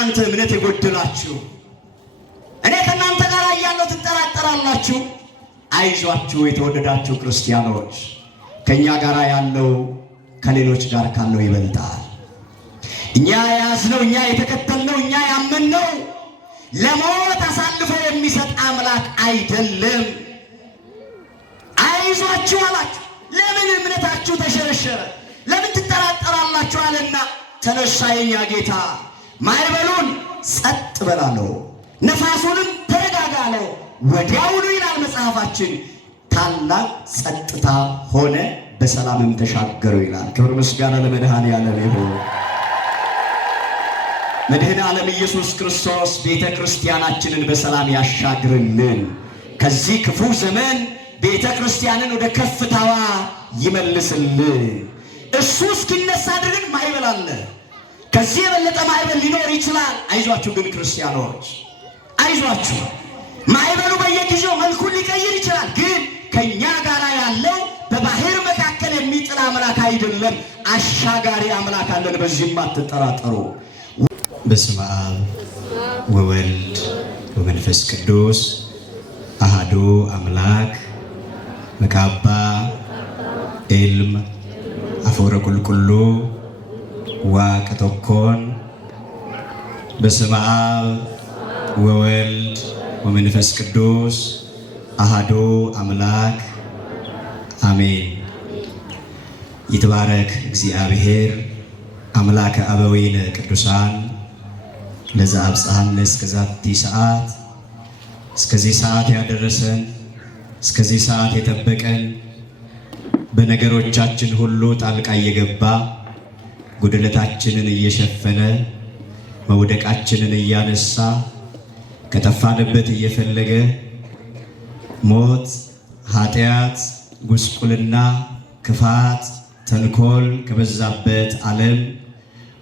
እናንተ እምነት የጎደላችሁ እኔ ከእናንተ ጋር ያለው ትጠራጠራላችሁ። አይዟችሁ የተወደዳችሁ ክርስቲያኖች፣ ከኛ ጋር ያለው ከሌሎች ጋር ካለው ይበልጣል። እኛ የያዝነው፣ እኛ የተከተልነው፣ እኛ ያመንነው ለሞት አሳልፎ የሚሰጥ አምላክ አይደለም። አይዟችሁ አላችሁ። ለምን እምነታችሁ ተሸረሸረ? ለምን ትጠራጠራላችሁ አለና ተነሳ የኛ ጌታ። ማዕበሉን ጸጥ በላለው፣ ነፋሱንም ተረጋጋ አለው። ወዲያውኑ ይላል መጽሐፋችን ታላቅ ጸጥታ ሆነ፣ በሰላምም ተሻገሩ ይላል። ክብር ምስጋና ለመድኃኔዓለም ይሁን። መድኃኔ ዓለም ኢየሱስ ክርስቶስ ቤተ ክርስቲያናችንን በሰላም ያሻግርልን። ከዚህ ክፉ ዘመን ቤተ ክርስቲያንን ወደ ከፍታዋ ይመልስልን። እሱ እስኪነሳ ድረስ ማዕበል አለ። ከዚህ የበለጠ ማዕበል ሊኖር ይችላል። አይዟችሁ ግን ክርስቲያኖች አይዟችሁ። ማዕበሉ በየጊዜው መልኩን ሊቀይር ይችላል። ግን ከኛ ጋር ያለው በባህር መካከል የሚጥል አምላክ አይደለም፣ አሻጋሪ አምላክ አለን። በዚህም አትጠራጠሩ። በስመ አብ ወወልድ ወመንፈስ ቅዱስ አሃዱ አምላክ መካባ ኤልም አፈወረ ቁልቁሉ ዋቀተኮን። በስመ አብ ወወልድ ወመንፈስ ቅዱስ አሃዱ አምላክ አሜን። ይትባረክ እግዚአብሔር አምላከ አበዊነ ቅዱሳን ለዛ አብጽሐነ እስከዛቲ ሰዓት፣ እስከዚህ ሰዓት ያደረሰን፣ እስከዚህ ሰዓት የጠበቀን፣ በነገሮቻችን ሁሉ ጣልቃ እየገባ ጉድለታችንን እየሸፈነ መውደቃችንን እያነሳ ከጠፋንበት እየፈለገ ሞት፣ ኃጢአት፣ ጉስቁልና፣ ክፋት፣ ተንኮል ከበዛበት ዓለም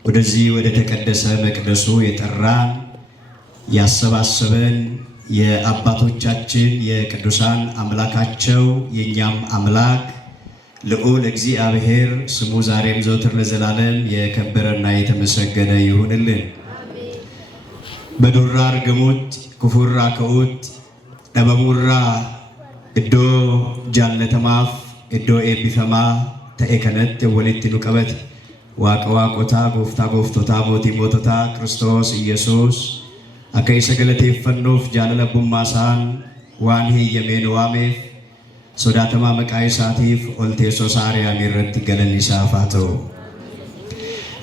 ወደዚህ ወደ ተቀደሰ መቅደሱ የጠራን ያሰባሰበን የአባቶቻችን የቅዱሳን አምላካቸው የኛም አምላክ ልዑል እግዚአብሔር ስሙ ዛሬም ዘወትር ለዘላለም የከበረና የተመሰገነ ይሁንልን። በዱራ እርግሙት ክፉራ ከኡት ደበሙራ እዶ ጃለተማፍ እዶ ኤቢፈማ ተኤከነት ወሊት ኑቀበት ዋቀዋቆታ ጎፍታ ጎፍቶታ ሞቲ ሞቶታ ክርስቶስ ኢየሱስ አከይ ሰገለቴፈኑፍ ጃለለቡማሳን ዋን ሂየሜን ዋሜፍ ሶዳተማ መቃይ ሳቲፍ ኦልቴሶ ሳሪያ ሚረት ገለኒሳፋቶ።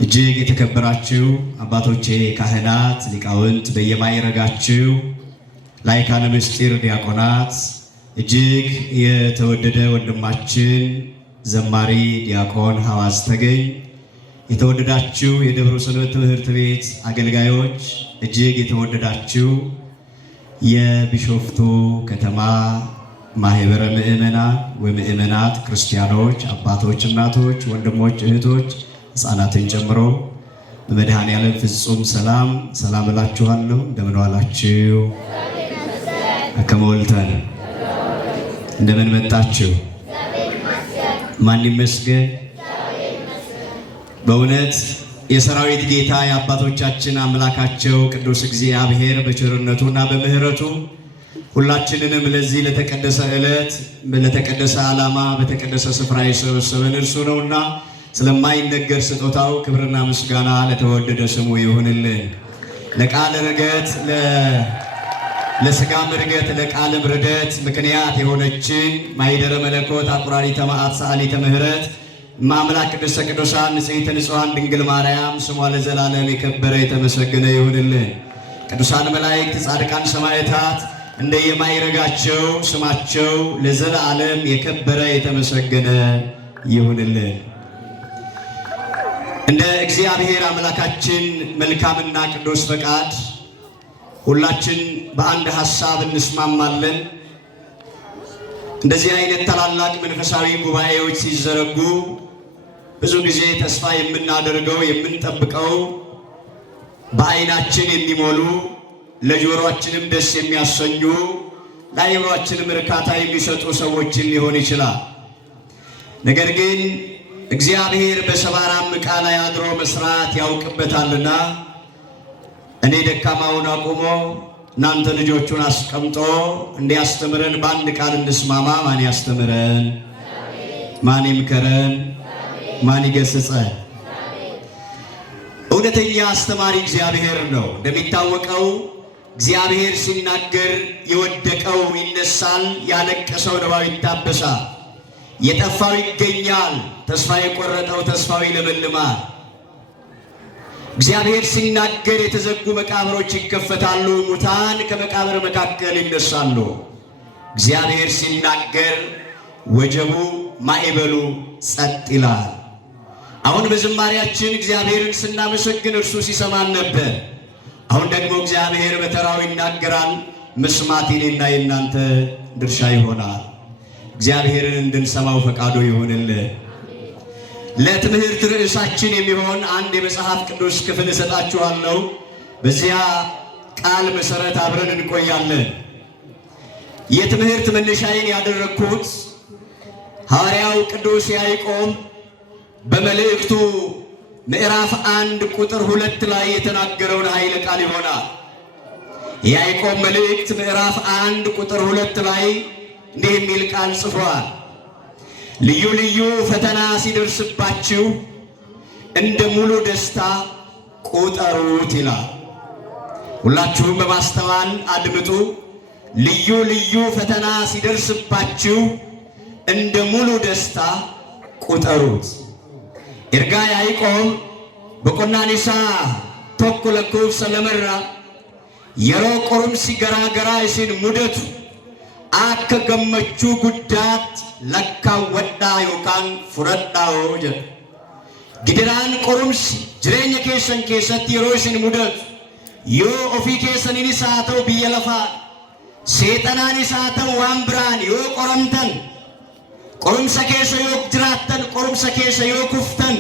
እጅግ የተከበራችሁ አባቶቼ ካህናት፣ ሊቃውንት፣ በየማይረጋችሁ ላይካነ ምስጢር ዲያቆናት፣ እጅግ የተወደደ ወንድማችን ዘማሪ ዲያቆን ሐዋዝ ተገኝ፣ የተወደዳችሁ የደብረ ሰንበት ትምህርት ቤት አገልጋዮች፣ እጅግ የተወደዳችሁ የቢሾፍቱ ከተማ ማህበረ ምእመናን ወምእመናት ክርስቲያኖች፣ አባቶች፣ እናቶች፣ ወንድሞች፣ እህቶች፣ ሕፃናትን ጨምሮ በመድኃኔዓለም ፍጹም ሰላም ሰላም እላችኋለሁ። እንደምን ዋላችሁ? አከመወልተን እንደምን መጣችሁ? ማን ይመስገን? በእውነት የሰራዊት ጌታ የአባቶቻችን አምላካቸው ቅዱስ እግዚአብሔር በቸርነቱና በምሕረቱ ሁላችንንም ለዚህ ለተቀደሰ ዕለት ለተቀደሰ ዓላማ በተቀደሰ ስፍራ የሰበሰበን እርሱ ነውና ስለማይነገር ስጦታው ክብርና ምስጋና ለተወደደ ስሙ ይሁንልን። ለቃል ርገት ለሥጋ ምርገት ለቃልም ርደት ምክንያት የሆነችን ማይደረ መለኮት አቁራሪተ መዓት ሰዓሊተ ምሕረት ማምላክ ቅድስተ ቅዱሳን ንጽሕተ ንጹሐን ድንግል ማርያም ስሟ ለዘላለም የከበረ የተመሰገነ ይሁንልን። ቅዱሳን መላእክት፣ ጻድቃን፣ ሰማዕታት እንደየማይረጋቸው ስማቸው ለዘላለም የከበረ የተመሰገነ ይሁንልን። እንደ እግዚአብሔር አምላካችን መልካምና ቅዱስ ፈቃድ ሁላችን በአንድ ሐሳብ እንስማማለን። እንደዚህ አይነት ታላላቅ መንፈሳዊ ጉባኤዎች ሲዘረጉ ብዙ ጊዜ ተስፋ የምናደርገው የምንጠብቀው በዓይናችን የሚሞሉ ለጆሮአችንም ደስ የሚያሰኙ ለአእምሮአችንም እርካታ የሚሰጡ ሰዎችን ሊሆን ይችላል። ነገር ግን እግዚአብሔር በሰባራም ዕቃ ላይ አድሮ መስራት ያውቅበታልና እኔ ደካማውን አቁሞ እናንተ ልጆቹን አስቀምጦ እንዲያስተምረን በአንድ ቃል እንስማማ። ማን ያስተምረን? ማን ይምከረን? ማን ይገስጸን? እውነተኛ አስተማሪ እግዚአብሔር ነው። እንደሚታወቀው እግዚአብሔር ሲናገር የወደቀው ይነሳል፣ ያለቀሰው እንባው ይታበሳል፣ የጠፋው ይገኛል፣ ተስፋ የቆረጠው ተስፋው ይለመልማል። እግዚአብሔር ሲናገር የተዘጉ መቃብሮች ይከፈታሉ፣ ሙታን ከመቃብር መካከል ይነሳሉ። እግዚአብሔር ሲናገር ወጀቡ ማዕበሉ ጸጥ ይላል። አሁን በዝማሬያችን እግዚአብሔርን ስናመሰግን እርሱ ሲሰማን ነበር። አሁን ደግሞ እግዚአብሔር በተራው ይናገራል። መስማት የኔና የእናንተ ድርሻ ይሆናል። እግዚአብሔርን እንድንሰማው ፈቃዱ ይሆንልን። ለትምህርት ርዕሳችን የሚሆን አንድ የመጽሐፍ ቅዱስ ክፍል እሰጣችኋለሁ። በዚያ ቃል መሰረት አብረን እንቆያለን። የትምህርት መነሻዬን ያደረግኩት ሐዋርያው ቅዱስ ያዕቆብ በመልእክቱ ምዕራፍ 1 ቁጥር 2 ላይ የተናገረውን ኃይለ ቃል ይሆናል። የያዕቆብ መልእክት ምዕራፍ 1 ቁጥር 2 ላይ እንዲህ የሚል ቃል ጽፏል። ልዩ ልዩ ፈተና ሲደርስባችሁ እንደ ሙሉ ደስታ ቁጠሩት ይላል። ሁላችሁም በማስተዋል አድምጡ። ልዩ ልዩ ፈተና ሲደርስባችሁ እንደ ሙሉ ደስታ ቁጠሩት። ኤርጋ ያዕቆብ በቆናኒሳ tokko lakkoofsa lamarraa yeroo qorumsi garaagaraa isin mudatu akka gammachuu guddaatti lakkaawwadhaa yookaan fudhadhaa jedha. Gidiraan qorumsi jireenya keessan keessatti yeroo isin mudatu yoo ofii keessaniinis haa ta'u biyya lafaa seexanaanis haa ta'u waan biraan yoo qoramtan, qorumsa keessa yoo jiraattan, qorumsa keessa yoo kuftan,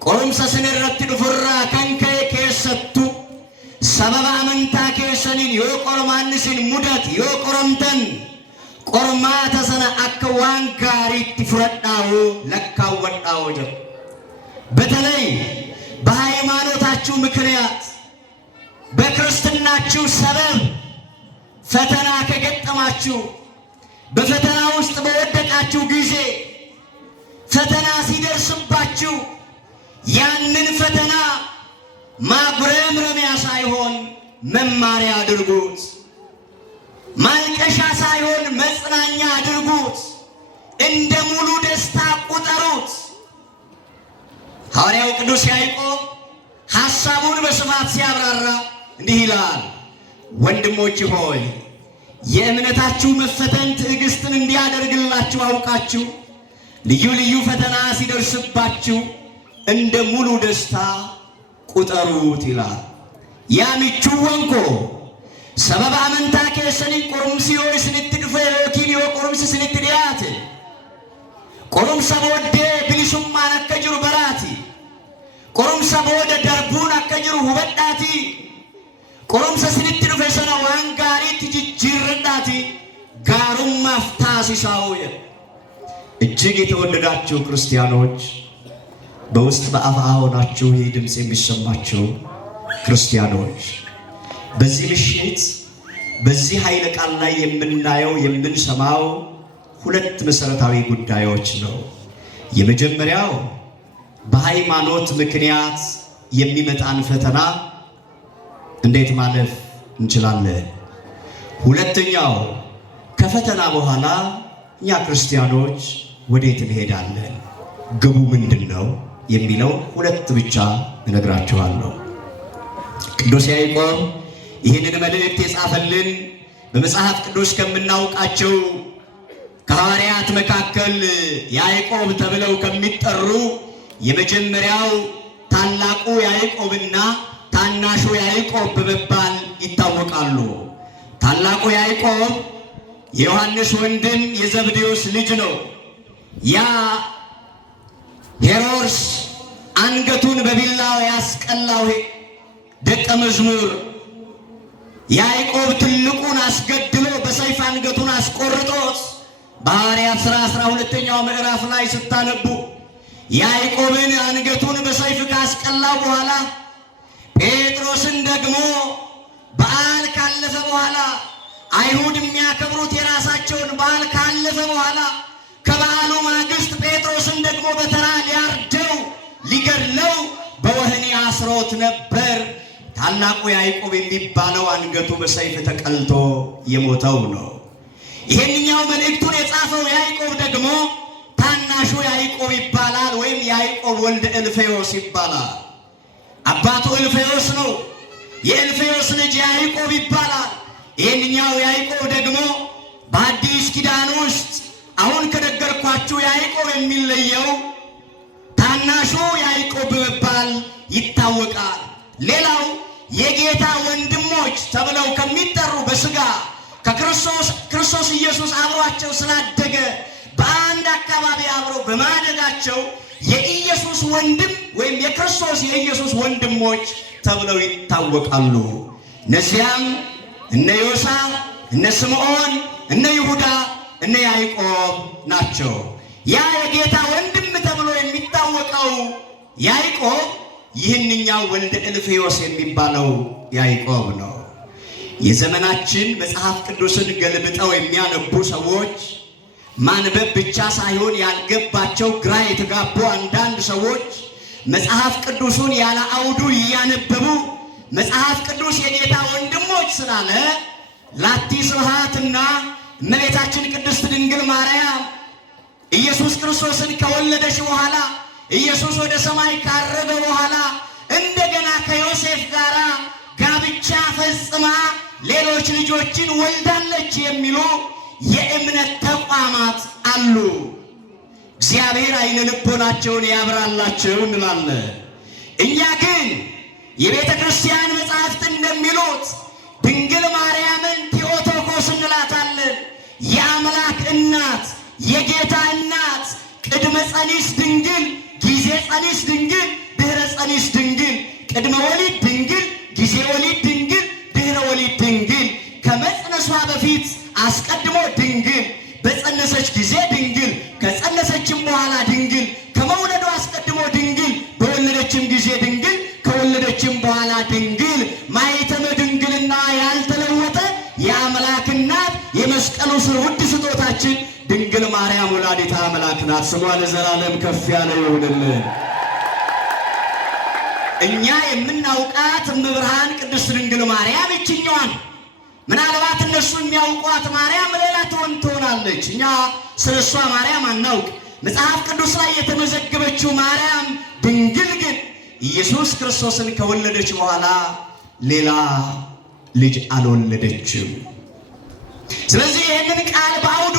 qorumsa isin irratti dhufurraa kan ka'e keessattu sababa amantaa keessaniin yoo qormaan isin mudate yoo qoramtan, qormaata sana akka waan gaariitti fudhadhaa lakkaawwadhaa jedha. በተለይ በሃይማኖታችሁ ምክንያት በክርስትናችሁ ሰበብ ፈተና ከገጠማችሁ በፈተና ውስጥ በወደቃችሁ ጊዜ ፈተና ሲደርስባችሁ ያንን ፈተና ማጉረምረሚያ ሳይሆን መማሪያ አድርጉት። ማልቀሻ ሳይሆን መጽናኛ አድርጉት። እንደ ሙሉ ደስታ ቁጠሩት። ሐዋርያው ቅዱስ ያዕቆብ ሐሳቡን በስፋት ሲያብራራ እንዲህ ይላል። ወንድሞች ሆይ የእምነታችሁ መፈተን ትዕግስትን እንዲያደርግላችሁ አውቃችሁ ልዩ ልዩ ፈተና ሲደርስባችሁ እንደ ሙሉ ደስታ ቁጠሩት ይላል። ያምቹ ወንኮ ሰበብ አመንታ keessaniin qorumsi yoo isinitti dhufe yookiin yoo qorumsi isinitti dhiyaate qorumsa booddee bilisummaan akka jiru baraati. qorumsa booda darbuun akka jiru hubadhaati. qorumsa isinitti dhufe sana waan gaariitti jijjiirradhaati. gaarummaaf taasisaa jedha። እጅግ የተወደዳችሁ ክርስቲያኖች በውስጥ በአፍአ ሆናችሁ ይህ ድምፅ የሚሰማችሁ ክርስቲያኖች በዚህ ምሽት በዚህ ኃይለ ቃል ላይ የምናየው የምንሰማው ሁለት መሰረታዊ ጉዳዮች ነው። የመጀመሪያው በሃይማኖት ምክንያት የሚመጣን ፈተና እንዴት ማለፍ እንችላለን። ሁለተኛው ከፈተና በኋላ እኛ ክርስቲያኖች ወዴት እንሄዳለን፣ ግቡ ምንድነው የሚለው ሁለት ብቻ እነግራችኋለሁ። ቅዱስ ያዕቆብ ይህንን መልእክት የጻፈልን በመጽሐፍ ቅዱስ ከምናውቃቸው ከሐዋርያት መካከል ያዕቆብ ተብለው ከሚጠሩ የመጀመሪያው ታላቁ ያዕቆብና ታናሹ ያዕቆብ በመባል ይታወቃሉ። ታላቁ ያዕቆብ የዮሐንስ ወንድም የዘብዴዎስ ልጅ ነው። ያ ሄሮድስ አንገቱን በቢላው ያስቀላው ደቀ መዝሙር ያዕቆብ ትልቁን አስገድሎ በሰይፍ አንገቱን አስቆርጦት በሐዋርያት ሥራ 12ኛው ምዕራፍ ላይ ስታነቡ ያዕቆብን አንገቱን በሰይፍ ካስቀላው በኋላ ጴጥሮስን ደግሞ በዓል ካለፈ በኋላ አይሁድ የሚያከብሩት የራሳቸውን በዓል ካለፈ በኋላ ከበዓሉ ማግስት ጴጥሮስን ደግሞ በተራ ሊያርደው ሊገድለው በወህኒ አስሮት ነበር። ታላቁ ያዕቆብ የሚባለው አንገቱ በሰይፍ ተቀልቶ የሞተው ነው። ይሄንኛው መልእክቱን የጻፈው ያዕቆብ ደግሞ ታናሹ ያዕቆብ ይባላል፣ ወይም ያዕቆብ ወልደ እልፌዎስ ይባላል። አባቱ እልፌዎስ ነው። የእልፌዎስ ልጅ ያዕቆብ ይባላል። ይሄንኛው ያዕቆብ ደግሞ በአዲስ ኪዳን ውስጥ አሁን ከነገርኳችሁ ያዕቆብ የሚለየው ታናሹ ያዕቆብ በመባል ይታወቃል። ሌላው የጌታ ወንድሞች ተብለው ከሚጠሩ በሥጋ ከክርስቶስ ኢየሱስ አብሯቸው ስላደገ በአንድ አካባቢ አብረው በማደጋቸው የኢየሱስ ወንድም ወይም የክርስቶስ የኢየሱስ ወንድሞች ተብለው ይታወቃሉ። እነዚያም እነ ዮሳ፣ እነ ስምዖን፣ እነ ይሁዳ፣ እነ ያዕቆብ ናቸው። ያ የጌታ ወንድም ተብሎ የሚታወቀው ያዕቆብ ይህንኛው ወልደ እልፌዎስ የሚባለው ያዕቆብ ነው። የዘመናችን መጽሐፍ ቅዱስን ገልብጠው የሚያነቡ ሰዎች ማንበብ ብቻ ሳይሆን ያልገባቸው ግራ የተጋቡ አንዳንድ ሰዎች መጽሐፍ ቅዱሱን ያለ አውዱ እያነበቡ መጽሐፍ ቅዱስ የጌታ ወንድሞች ስላለ ላቲ ስብሐትና እመቤታችን ቅድስት ድንግል ማርያም ኢየሱስ ክርስቶስን ከወለደች በኋላ ኢየሱስ ወደ ሰማይ ካረገ በኋላ እንደገና ከዮሴፍ ጋር ጋብቻ ፈጽማ ሌሎች ልጆችን ወልዳለች የሚሉ የእምነት ተቋማት አሉ። እግዚአብሔር አይነ ልቦናቸውን ያብራላቸው እንላለን። እኛ ግን የቤተ ክርስቲያን መጻሕፍት እንደሚሉት ድንግል ማርያምን ቴዎቶኮስ እንላታለን። የአምላክ እናት፣ የጌታ እናት፣ ቅድመ ጸኒስ ድንግል፣ ጊዜ ጸኒስ ድንግል፣ ድህረ ጸኒስ ድንግል፣ ቅድመ ወሊድ ድንግል፣ ጊዜ ወሊድ ድንግል፣ ድህረ ወሊድ ድንግል፣ ከመጽነሷ በፊት አስቀድሞ ድንግል፣ በጸነሰች ጊዜ ድንግል፣ ከጸነሰችም በኋላ ድንግል፣ ከመውለዱ አስቀድሞ ድንግል፣ በወለደችም ጊዜ ድንግል፣ ከወለደችም በኋላ ድንግል፣ ማኅተመ ድንግልና ያልተለወጠ የአምላክ እናት የመስቀሉ ስር ውድ ስጦታችን ድንግል ማርያም ወላዲተ አምላክ ናት። ስሟ ለዘላለም ከፍ ያለ ይሁንልን። እኛ የምናውቃት እመብርሃን ቅድስት ድንግል ማርያም ይችኛዋን። ምናልባት እነሱ የሚያውቋት ማርያም ሌላ ትሆናለች። እኛ ስለ እሷ ማርያም አናውቅ። መጽሐፍ ቅዱስ ላይ የተመዘገበችው ማርያም ድንግል ግን ኢየሱስ ክርስቶስን ከወለደች በኋላ ሌላ ልጅ አልወለደችም። ስለዚህ ይህንን ቃል በአውዱ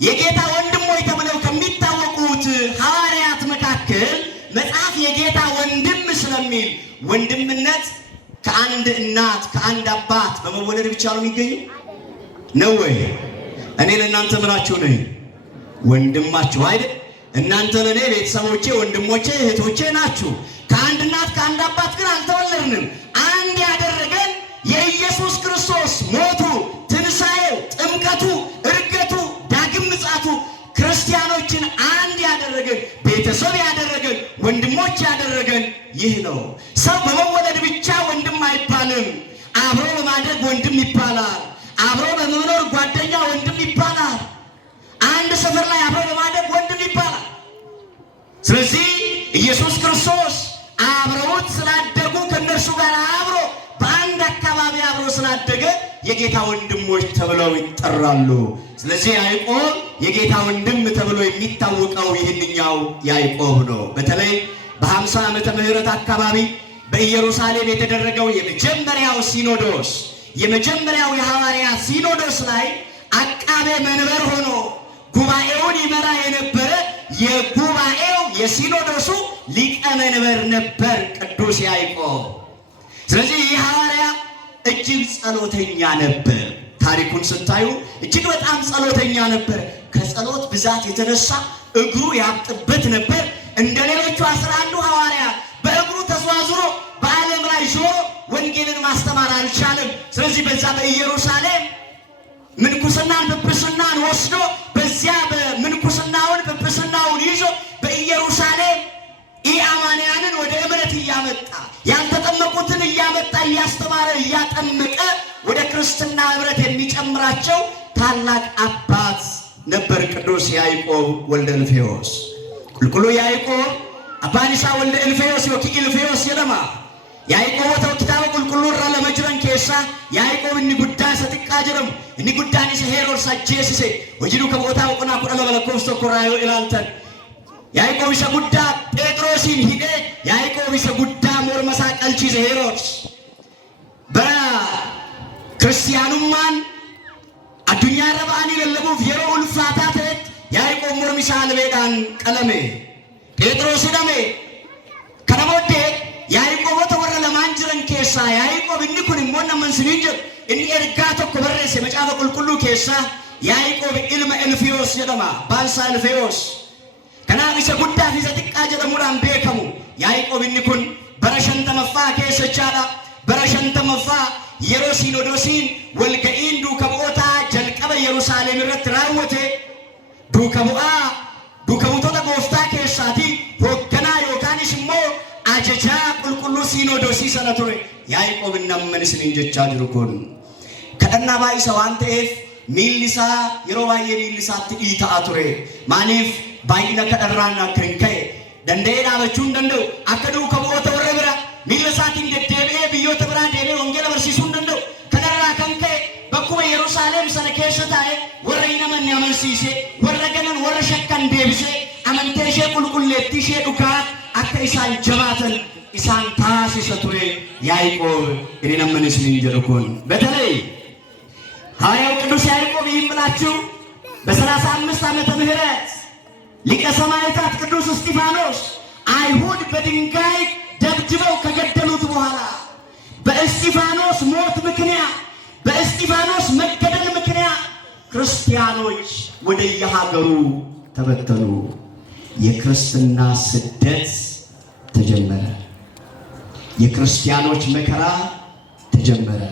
የጌታ ወንድሞች ተብለው ከሚታወቁት ሐዋርያት መካከል መጽሐፍ የጌታ ወንድም ስለሚል ወንድምነት ከአንድ እናት ከአንድ አባት በመወለድ ብቻ ነው የሚገኘው ነው ወይ? እኔ ለእናንተ ምናችሁ ነኝ? ወንድማችሁ አይደል? እናንተ ለእኔ ቤተሰቦቼ፣ ወንድሞቼ፣ እህቶቼ ናችሁ። ከአንድ እናት ከአንድ አባት ግን አልተወለድንም። አንድ ያደረገን የኢየሱስ ክርስቶስ ሞቱ፣ ትንሣኤው፣ ጥምቀቱ፣ ዕርገቱ፣ ዳግም ምጽአቱ ክርስቲያኖችን አንድ ያደረገን፣ ቤተሰብ ያደረገን፣ ወንድሞች ያደረገን ይህ ነው። ሰው በመወለድ ብቻ ወንድም አይባልም። አብሮ በማድረግ ወንድም ይባላል። አብሮ በመኖር ጓደኛ ወንድም ይባላል። አንድ ሰፈር ላይ አብሮ በማድረግ ወንድም ይባላል። ስለዚህ ኢየሱስ ክርስቶስ አብረውት ስላደጉ ከነርሱ ጋር አብሮ በአንድ አካባቢ አብሮ ስላደገ የጌታ ወንድሞች ተብለው ይጠራሉ። ስለዚህ ያዕቆብ የጌታ ወንድም ተብሎ የሚታወቀው ይህንኛው ያዕቆብ ነው። በተለይ በ50 ዓመተ ምህረት አካባቢ በኢየሩሳሌም የተደረገው የመጀመሪያው ሲኖዶስ፣ የመጀመሪያው የሐዋርያ ሲኖዶስ ላይ አቃቤ መንበር ሆኖ ጉባኤውን ይመራ የነበረ የጉባኤው የሲኖዶሱ ሊቀ መንበር ነበር ቅዱስ ያዕቆብ። ስለዚህ ይህ ሐዋርያ እጅግ ጸሎተኛ ነበር። ታሪኩን ስታዩ እጅግ በጣም ጸሎተኛ ነበር። ከጸሎት ብዛት የተነሳ እግሩ ያብጥበት ነበር። እንደ ሌሎቹ 11 ሐዋርያት በእግሩ ተዟዙሮ በዓለም ላይ ዞሮ ወንጌልን ማስተማር አልቻለም። ስለዚህ በዛ በኢየሩሳሌም ምንኩስናን ጵጵስናን ወስዶ በዚያ በምንኩስናውን ጵጵስናውን ይዞ በኢየሩሳሌም ኢአማንያንን ወደ እምነት እያመጣ ያልተጠመቁትን እያመጣ እያስተማረ እያጠመቀ ወደ ክርስትና ህብረት የሚጨምራቸው ታላቅ አባት ነበር ቅዱስ ያዕቆብ ወልደ እልፌዎስ። ቁልቁሉ ያዕቆብ አባኒሳ ወልደ እልፌዎስ ወኪ እልፌዎስ የለማ ያዕቆብ ወተው ኪታበ ቁልቁሉ ራ ለመጅረን ኬሳ ያዕቆብ እኒ ጉዳ ሰጥቃ ጅረም እኒ ጉዳኒ ሄሮድስ አጀስሴ ወጅዱ ከቦታ ወቁና ኩደለ በለኮስ ተኮራዮ ኢላልተን ያዕቆብ ኢሰ ጉዳ ጴጥሮስን ሂዴ ያዕቆብ ኢሰ ጉዳ ሞርመሳ ቀልቺዘ ሄሮድስ በራ ክርስቲያኑማን አዱኛ ረባኒ ለለቡፍ የሮ ኡልፋታት ያዕቆብ ሞርሚሳ ለቤዳን ቀለሜ ጴጥሮስ ደሜ ከነሞዴ ያዕቆብ ተወረ ለማንጅረን ኬሳ ያዕቆብ እኒ ኩን ሞና መንስኒንጀ እኒ ኤርጋ ተኮ በረሰ መጫፈ ቁልቁሉ ኬሳ ያዕቆብ ኢልመ እልፌዎስ የደማ ባንሳ እልፌዎስ ከናፍ ኢሰ ጉዳ ፊዘ ጥቃ ጀደሙዳን ቤከሙ ያዕቆብ እኒ ኩን በረሸንተመፋ ኬሰቻዳ በረሸንተመፋ የሮ ሲኖዶሲን ወልገኢን ዱከቦታ ጀልቀበ ኢየሩሳሌም ረት ራወቴ ዱከቡቶታ ጎፍታ ኬሳቲ ሆገና ዮካንስ ሞ አጀጃ ቁልቁሉ ሲኖዶሲ ሰነቱሬ ያዕቆብ እናመንስን እንጀቻ ድርኮን ከደና ባይሰ ዋንቴፍ ሚልሳ የሮ ባየ ሚልሳት ኢታአቱሬ ማኒፍ ባይነ ከደራና ክንከይ ደንደና በቹን ደንደው አከዱ ከቦታ ወረብራ ሚልሳት እንደደቤ ብዮተ ብራ ደቤ ወንጌል በርሲሱን ደንደው ከደራ ከንከይ በኩበ ኢየሩሳሌም ሰነከሰታዬ ወረይነመን ያመንሲሴ ወረገነን ወረሸከን ደብሴ አመንቴሼ ቁልቁሌቲሼ ዱካ አከ ኢሳን ጀባተን ኢሳን ታሲሰቱሬ ያዕቆብ እኔነመንስ እንጀልኮን በተለይ ሐዋርያው ቅዱስ ያዕቆብ ይምላችሁ በ35 ዓመተ ምህረት ሊቀ ሰማዕታት ቅዱስ እስጢፋኖስ አይሁድ በድንጋይ ደብድበው ከገደሉት በኋላ በእስጢፋኖስ ሞት ምክንያት በእስጢፋኖስ መገደል ምክንያት ክርስቲያኖች ወደ የሀገሩ ተበተኑ። የክርስትና ስደት ተጀመረ። የክርስቲያኖች መከራ ተጀመረ።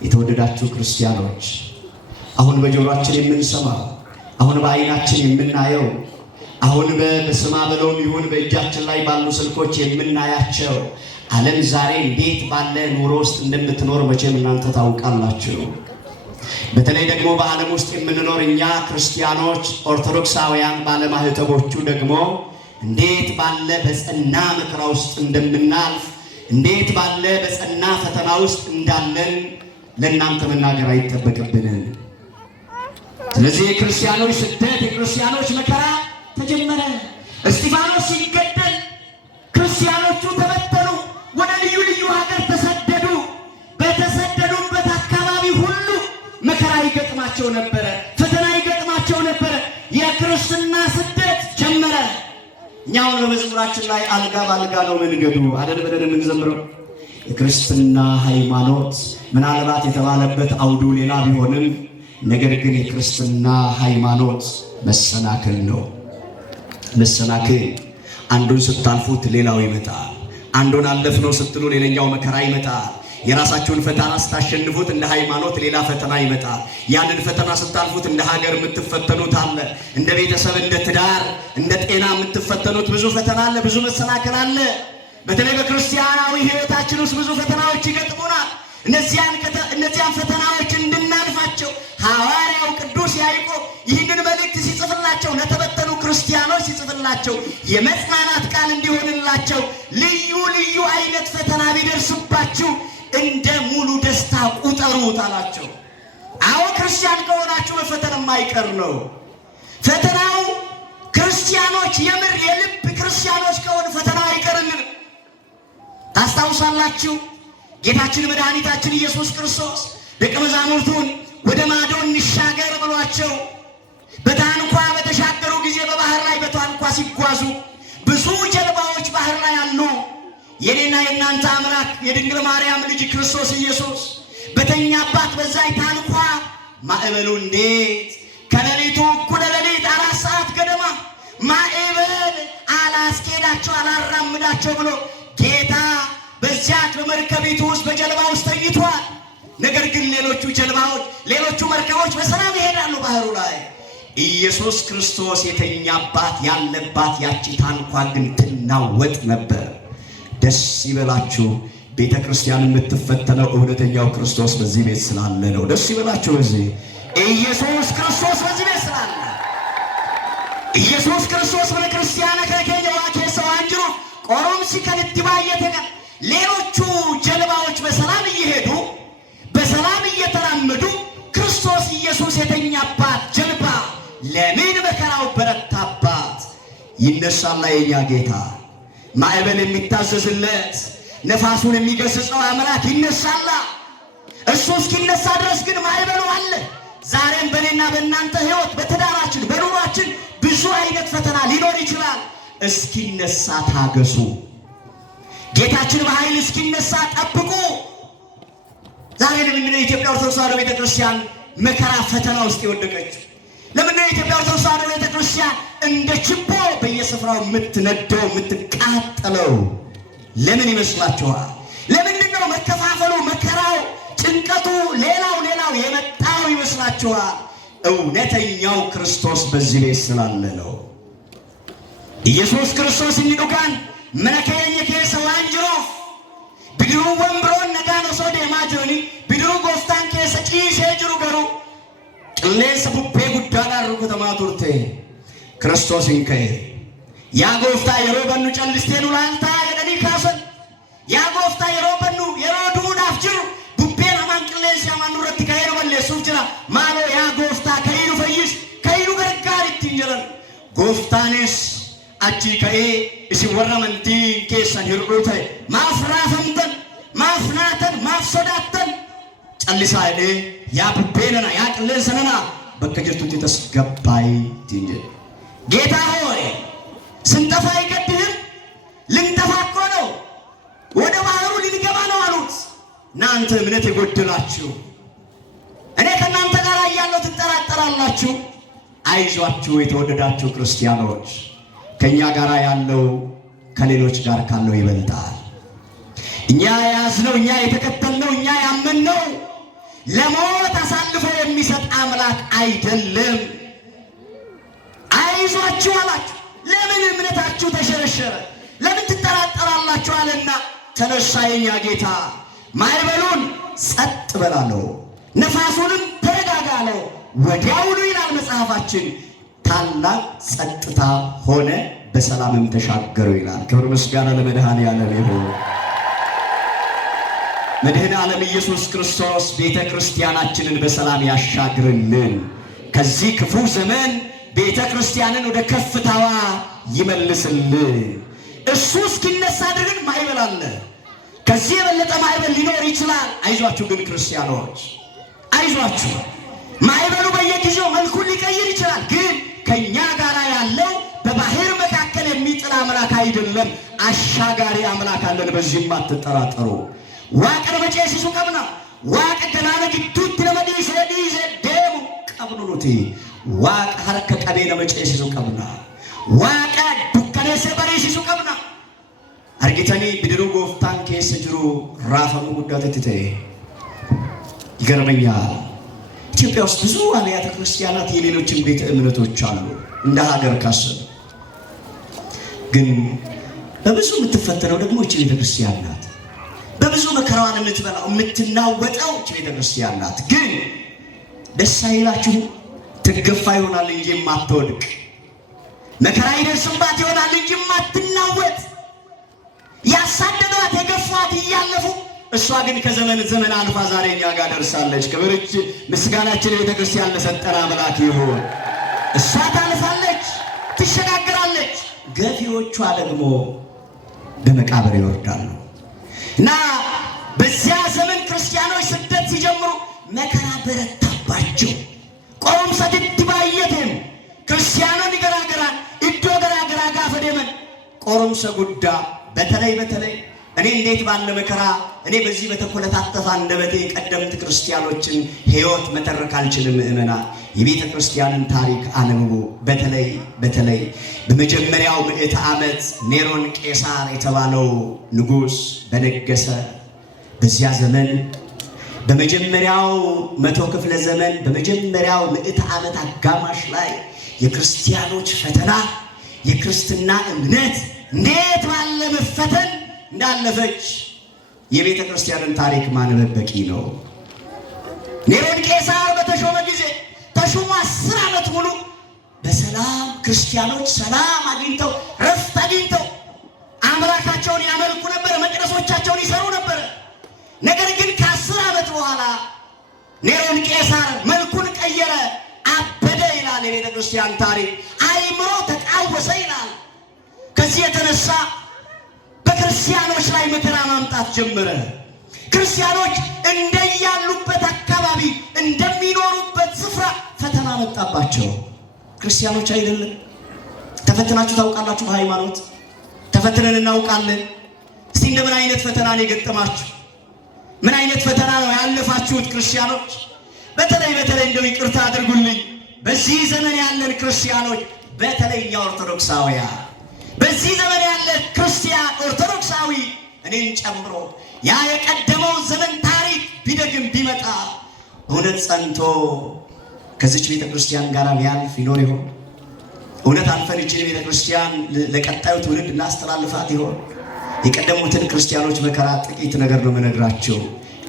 የተወደዳችሁ ክርስቲያኖች አሁን በጆሮአችን የምንሰማው አሁን በዓይናችን የምናየው አሁን በስማ በለውም ይሁን በእጃችን ላይ ባሉ ስልኮች የምናያቸው ዓለም ዛሬ እንዴት ባለ ኑሮ ውስጥ እንደምትኖር መቼም እናንተ ታውቃላችሁ። በተለይ ደግሞ በዓለም ውስጥ የምንኖር እኛ ክርስቲያኖች ኦርቶዶክሳውያን ባለማህተቦቹ ደግሞ እንዴት ባለ በጸና መከራ ውስጥ እንደምናልፍ እንዴት ባለ በጸና ፈተና ውስጥ እንዳለን ለእናንተ መናገር አይጠበቅብንም። ስለዚህ የክርስቲያኖች ስደት የክርስቲያኖች መከራ ተጀመረ። እስጢፋኖስ ሲገደል ክርስቲያኖቹ ተበተኑ፣ ወደ ልዩ ልዩ ሀገር ተሰደዱ። በተሰደዱበት አካባቢ ሁሉ መከራ ይገጥማቸው ነበረ፣ ፈተና ይገጥማቸው ነበረ። የክርስትና ስደት ጀመረ። እኛውን በመዝሙራችን ላይ አልጋ ባልጋ ነው መንገዱ አደል ብለን የምንዘምረው። የክርስትና ሃይማኖት ምናልባት የተባለበት አውዱ ሌላ ቢሆንም ነገር ግን የክርስትና ሃይማኖት መሰናክል ነው። መሰናክል አንዱን ስታልፉት ሌላው ይመጣል። አንዱን አለፍነው ስትሉ ሌላኛው መከራ ይመጣል። የራሳችሁን ፈተና ስታሸንፉት እንደ ሃይማኖት ሌላ ፈተና ይመጣል። ያንን ፈተና ስታልፉት እንደ ሀገር የምትፈተኑት አለ። እንደ ቤተሰብ፣ እንደ ትዳር፣ እንደ ጤና የምትፈተኑት ብዙ ፈተና አለ፣ ብዙ መሰናክል አለ። በተለይ በክርስቲያናዊ ሕይወታችን ውስጥ ብዙ ፈተናዎች ይገጥሙናል። እነዚያን ፈተናዎች እንድናልፋቸው ሐዋርያው ቅዱስ ያዕቆብ ይህንን መልእክት ሲጽፍላቸው ለተበተኑ ክርስቲያኖች ሲጽፍላቸው የመጽናናት ቃል እንዲሆንላቸው ልዩ ልዩ አይነት ፈተና ቢደርስባችሁ እንደ ሙሉ ደስታ ቁጠሩት አላቸው። አዎ ክርስቲያን ከሆናችሁ መፈተን የማይቀር ነው። ፈተናው ክርስቲያኖች የምር የልብ ክርስቲያኖች ከሆኑ ፈተናው አይቀርልንም። ታስታውሳላችሁ ጌታችን መድኃኒታችን ኢየሱስ ክርስቶስ ደቀ መዛሙርቱን ወደ ማዶ እንሻገር ብሏቸው በታንኳ በተሻገሩ ጊዜ በባህር ላይ በታንኳ ሲጓዙ ብዙ ጀልባዎች ባህር ላይ አሉ። የኔና የእናንተ አምላክ የድንግል ማርያም ልጅ ክርስቶስ ኢየሱስ በተኛባት በዛይ ታንኳ ማዕበሉ እንዴት ከሌሊቱ እኩለ ሌሊት 4 ሰዓት ገደማ ማዕበል አላስኬዳቸው አላራምዳቸው ብሎ ጌታ በዚያች በመርከቢቱ ውስጥ በጀልባ ውስጥ ተኝቷል። ነገር ግን ሌሎቹ መርከቦች በሰላም ይሄዳሉ ባህሩ ላይ። ኢየሱስ ክርስቶስ የተኛባት ያለባት ያቺ ታንኳ ግን ትናወጥ ነበር። ደስ ይበላችሁ። ቤተ ክርስቲያን የምትፈተነው እውነተኛው ክርስቶስ በዚህ ቤት ስላለ ነው። ደስ ይበላችሁ። በዚህ ኢየሱስ ክርስቶስ በዚህ ቤት ስላለ ኢየሱስ ክርስቶስ ወደ ክርስቲያና ከከየዋ ከሰው አንጅሩ ቆሮም ሲከልት ባየተቀ ሌሎቹ ጀልባዎች በሰላም እየሄዱ በሰላም እየተራመዱ ክርስቶስ ኢየሱስ የተኛባት ጀልባ ለምን መከራው በረታባት? ይነሳል የኛ ጌታ። ማዕበል የሚታዘዝለት ነፋሱን የሚገስጸው አምላክ ይነሳል። እሱ እስኪነሳ ድረስ ግን ማዕበሉ አለ። ዛሬም በእኔና በእናንተ ሕይወት በትዳራችን በኑሯችን ብዙ አይነት ፈተና ሊኖር ይችላል። እስኪነሳ ታገሱ። ጌታችን በኃይል እስኪነሳ ጠብቁ። ዛሬ ለምንድን ነው የኢትዮጵያ ኦርቶዶክስ ተዋሕዶ ቤተክርስቲያን መከራ ፈተና ውስጥ የወደቀችው? ለምንድን ነው የኢትዮጵያ ኦርቶዶክስ ተዋሕዶ ቤተክርስቲያን እንደ ችቦ በየስፍራው የምትነደው የምትቃጠለው? ለምን ይመስላችኋል? ለምንድን ነው መከፋፈሉ፣ መከራው፣ ጭንቀቱ፣ ሌላው የመጣው ይመስላችኋል? እውነተኛው ክርስቶስ በዚህ ቤት ስላለ ነው። ኢየሱስ ክርስቶስ እንዲዱካን መነከየኝ ከሰው አንጅሮ ቢድሩ ወንብሮን ነጋኖ ሶዴ ማጆኒ ቢድሩ ጎፍታን ከሰ ጪሼ ጅሩ ገሩ ቅሌስ ቡፔ ጉዳና ሩኩተማ ቱርቴ ክርስቶስ እንከይ ያ ጎፍታ የሮበኑ ጨልስቴኑ ላልታ የደኒ ካሰን ያ ጎፍታ የሮበኑ የሮዱናፍ ጅሩ ቡፔን አማን ቅሌስ ያማኑ ረቲ ከይሩ በለሱፍ ጅራ ማሎ ያ ጎፍታ ከይሩ ፈይስ ከይሩ ገርጋር ይትንጀረን ጎፍታኔስ አቺ ከኤ እሲ ወራመንቲ ኬሰን ይርዱተ ማፍራፈምተን ማፍናተን ማፍሰዳተን ጨልሳ አይደ ያ ቡፔነና ያ ቅሌሰነና በከጀቱት ተስገባይ ዲንጀ ጌታ ሆይ ስንጠፋ አይገድህም፣ ልንጠፋ እኮ ነው፣ ወደ ባህሩ ልንገባ ነው አሉት። እናንተ እምነት የጎደላችሁ እኔ ከእናንተ ጋር እያለሁ ትጠራጠራላችሁ። አይዟችሁ የተወደዳችሁ ክርስቲያኖች፣ ከእኛ ጋር ያለው ከሌሎች ጋር ካለው ይበልጣል። እኛ የያዝነው፣ እኛ የተከተልነው፣ እኛ ያመንነው ለሞት አሳልፎ የሚሰጥ አምላክ አይደለም። አይዟችሁ አላችሁ። ለምን እምነታችሁ ተሸረሸረ? ለምን ትጠራጠራላችሁ? አለና ተነሳ የኛ ጌታ። ማዕበሉን ጸጥ በላለው፣ ነፋሱንም ተረጋጋ አለው። ወዲያውኑ ይላል መጽሐፋችን ታላቅ ጸጥታ ሆነ፣ በሰላምም ተሻገሩ ይላል። ክብር ምስጋና ለመድኃኔዓለም ይሁን። መድኃኔዓለም ኢየሱስ ክርስቶስ ቤተ ክርስቲያናችንን በሰላም ያሻግርልን። ከዚህ ክፉ ዘመን ቤተ ክርስቲያንን ወደ ከፍታዋ ይመልስልን። እሱ እስኪነሳ ድረስ ማዕበል አለ። ከዚህ የበለጠ ማዕበል ሊኖር ይችላል። አይዟችሁ ግን ክርስቲያኖች አይዟችሁ። ማዕበሉ በየጊዜው መልኩን ሊቀይር ይችላል። ግን ከኛ ጋር ያለው በባህር መካከል የሚጥል አምላክ አይደለም፣ አሻጋሪ አምላክ አለን። በዚህም አትጠራጠሩ። ዋቀር በጨሲሱ ቀብና ዋቀ ገላነ ግዱት ለመዲስ ለዲስ ደሙ ቀብኑቲ ዋቀ ሐረከ ቀቤነ በጨሲሱ ቀብና ዋቀ ዱከነሰ በሬሲሱ ቀብና አርጊተኒ ቢድሩ ጎፍታን ኬስ ጅሩ ራፈሙ ጉዳተት ይገርመኛል። ኢትዮጵያ ውስጥ ብዙ አብያተ ክርስቲያናት የሌሎችን ቤተ እምነቶች አሉ። እንደ ሀገር ካሰብ ግን በብዙ የምትፈተነው ደግሞ እቺ ቤተ ክርስቲያን ናት። በብዙ መከራዋን የምትበላው የምትናወጠው እቺ ቤተ ክርስቲያን ናት። ግን ደስ አይላችሁ? ትገፋ ይሆናል እንጂ የማትወድቅ፣ መከራ ይደርስባት ይሆናል እንጂ የማትናወጥ፣ ያሳደዷት የገፏት እያለፉ እሷ ግን ከዘመን ዘመን አልፋ ዛሬ እኛ ጋር ደርሳለች። ክብርች ምስጋናችን ቤተ ክርስቲያን ለሰጠን አምላክ ይሁን። እሷ ታልፋለች፣ ትሸጋግራለች። ገፊዎቿ ደግሞ በመቃብር ይወርዳሉ። እና በዚያ ዘመን ክርስቲያኖች ስደት ሲጀምሩ መከራ በረታባቸው። ቆም ሰድድ ባየቴም ክርስቲያኖን ይገራገራል እዶ ገራገራ ጋፈደመን ቆሮም ሰጉዳ በተለይ እኔ እንዴት ባለ መከራ እኔ በዚህ በተኮለታተፈ አንደበቴ ቀደምት ክርስቲያኖችን ሕይወት መተረክ አልችልም። ምእመና የቤተ ክርስቲያንን ታሪክ አንብቡ። በተለይ በመጀመሪያው ምዕተ ዓመት ኔሮን ቄሳር የተባለው ንጉሥ በነገሰ በዚያ ዘመን በመጀመሪያው 100 ክፍለ ዘመን በመጀመሪያው ምዕተ ዓመት አጋማሽ ላይ የክርስቲያኖች ፈተና የክርስትና እምነት እንዴት ባለ መፈተን እንዳለፈች የቤተ ክርስቲያንን ታሪክ ማንበብ በቂ ነው። ኔሮን ቄሳር በተሾመ ጊዜ ተሾሞ 10 ዓመት ሙሉ በሰላም ክርስቲያኖች ሰላም አግኝተው ረፍት አግኝተው አምላካቸውን ያመልኩ ነበር፣ መቅደሶቻቸውን ይሰሩ ነበር። ነገር ግን ከ10 ዓመት በኋላ ኔሮን ቄሳር መልኩን ቀየረ፣ አበደ ይላል የቤተ ክርስቲያን ታሪክ። አይምሮ ተቃወሰ ይላል። ከዚህ የተነሳ በክርስቲያኖች ላይ መከራ ማምጣት ጀመረ። ክርስቲያኖች እንደያሉበት አካባቢ እንደሚኖሩበት ስፍራ ፈተና መጣባቸው። ክርስቲያኖች አይደለም ተፈትናችሁ ታውቃላችሁ? በሃይማኖት ተፈትነን እናውቃለን። እስቲ እንደምን አይነት ፈተና ነው የገጠማችሁ? ምን አይነት ፈተና ነው ያለፋችሁት ክርስቲያኖች? በተለይ እንደው ይቅርታ አድርጉልኝ፣ በዚህ ዘመን ያለን ክርስቲያኖች፣ በተለይ እኛ ኦርቶዶክሳውያን፣ በዚህ ዘመን ያለ ክርስቲያን ኦርቶዶክሳዊ እኔን ጨምሮ ያ የቀደመው ዘመን ታሪክ ቢደግም ቢመጣ እውነት ጸንቶ ከዚች ቤተ ክርስቲያን ጋር ሊያልፍ ይኖር ይሆን? እውነት አልፈን እችን ቤተ ክርስቲያን ለቀጣዩ ትውልድ እናስተላልፋት ይሆን? የቀደሙትን ክርስቲያኖች መከራ ጥቂት ነገር ነው የምነግራቸው።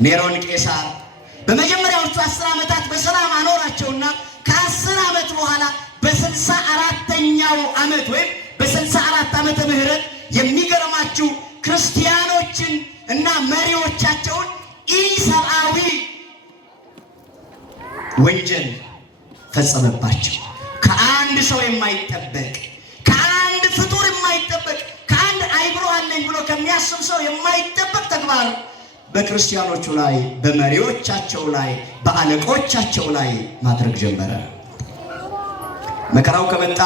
ኔሮን ቄሳር በመጀመሪያዎቹ 10 ዓመታት በሰላም አኖራቸውና ከ10 ዓመት በኋላ በ64ኛው ዓመት ወይም በ64 ዓመተ ምህረት የሚገርማችሁ ክርስቲያኖችን እና መሪዎቻቸውን ኢሰብአዊ ወንጀል ፈጸመባቸው። ከአንድ ሰው የማይጠበቅ ከአንድ ፍጡር የማይጠበቅ ከአንድ አይምሮ አለኝ ብሎ ከሚያስብ ሰው የማይጠበቅ ተግባር በክርስቲያኖቹ ላይ፣ በመሪዎቻቸው ላይ፣ በአለቆቻቸው ላይ ማድረግ ጀመረ። መከራው ከመጣ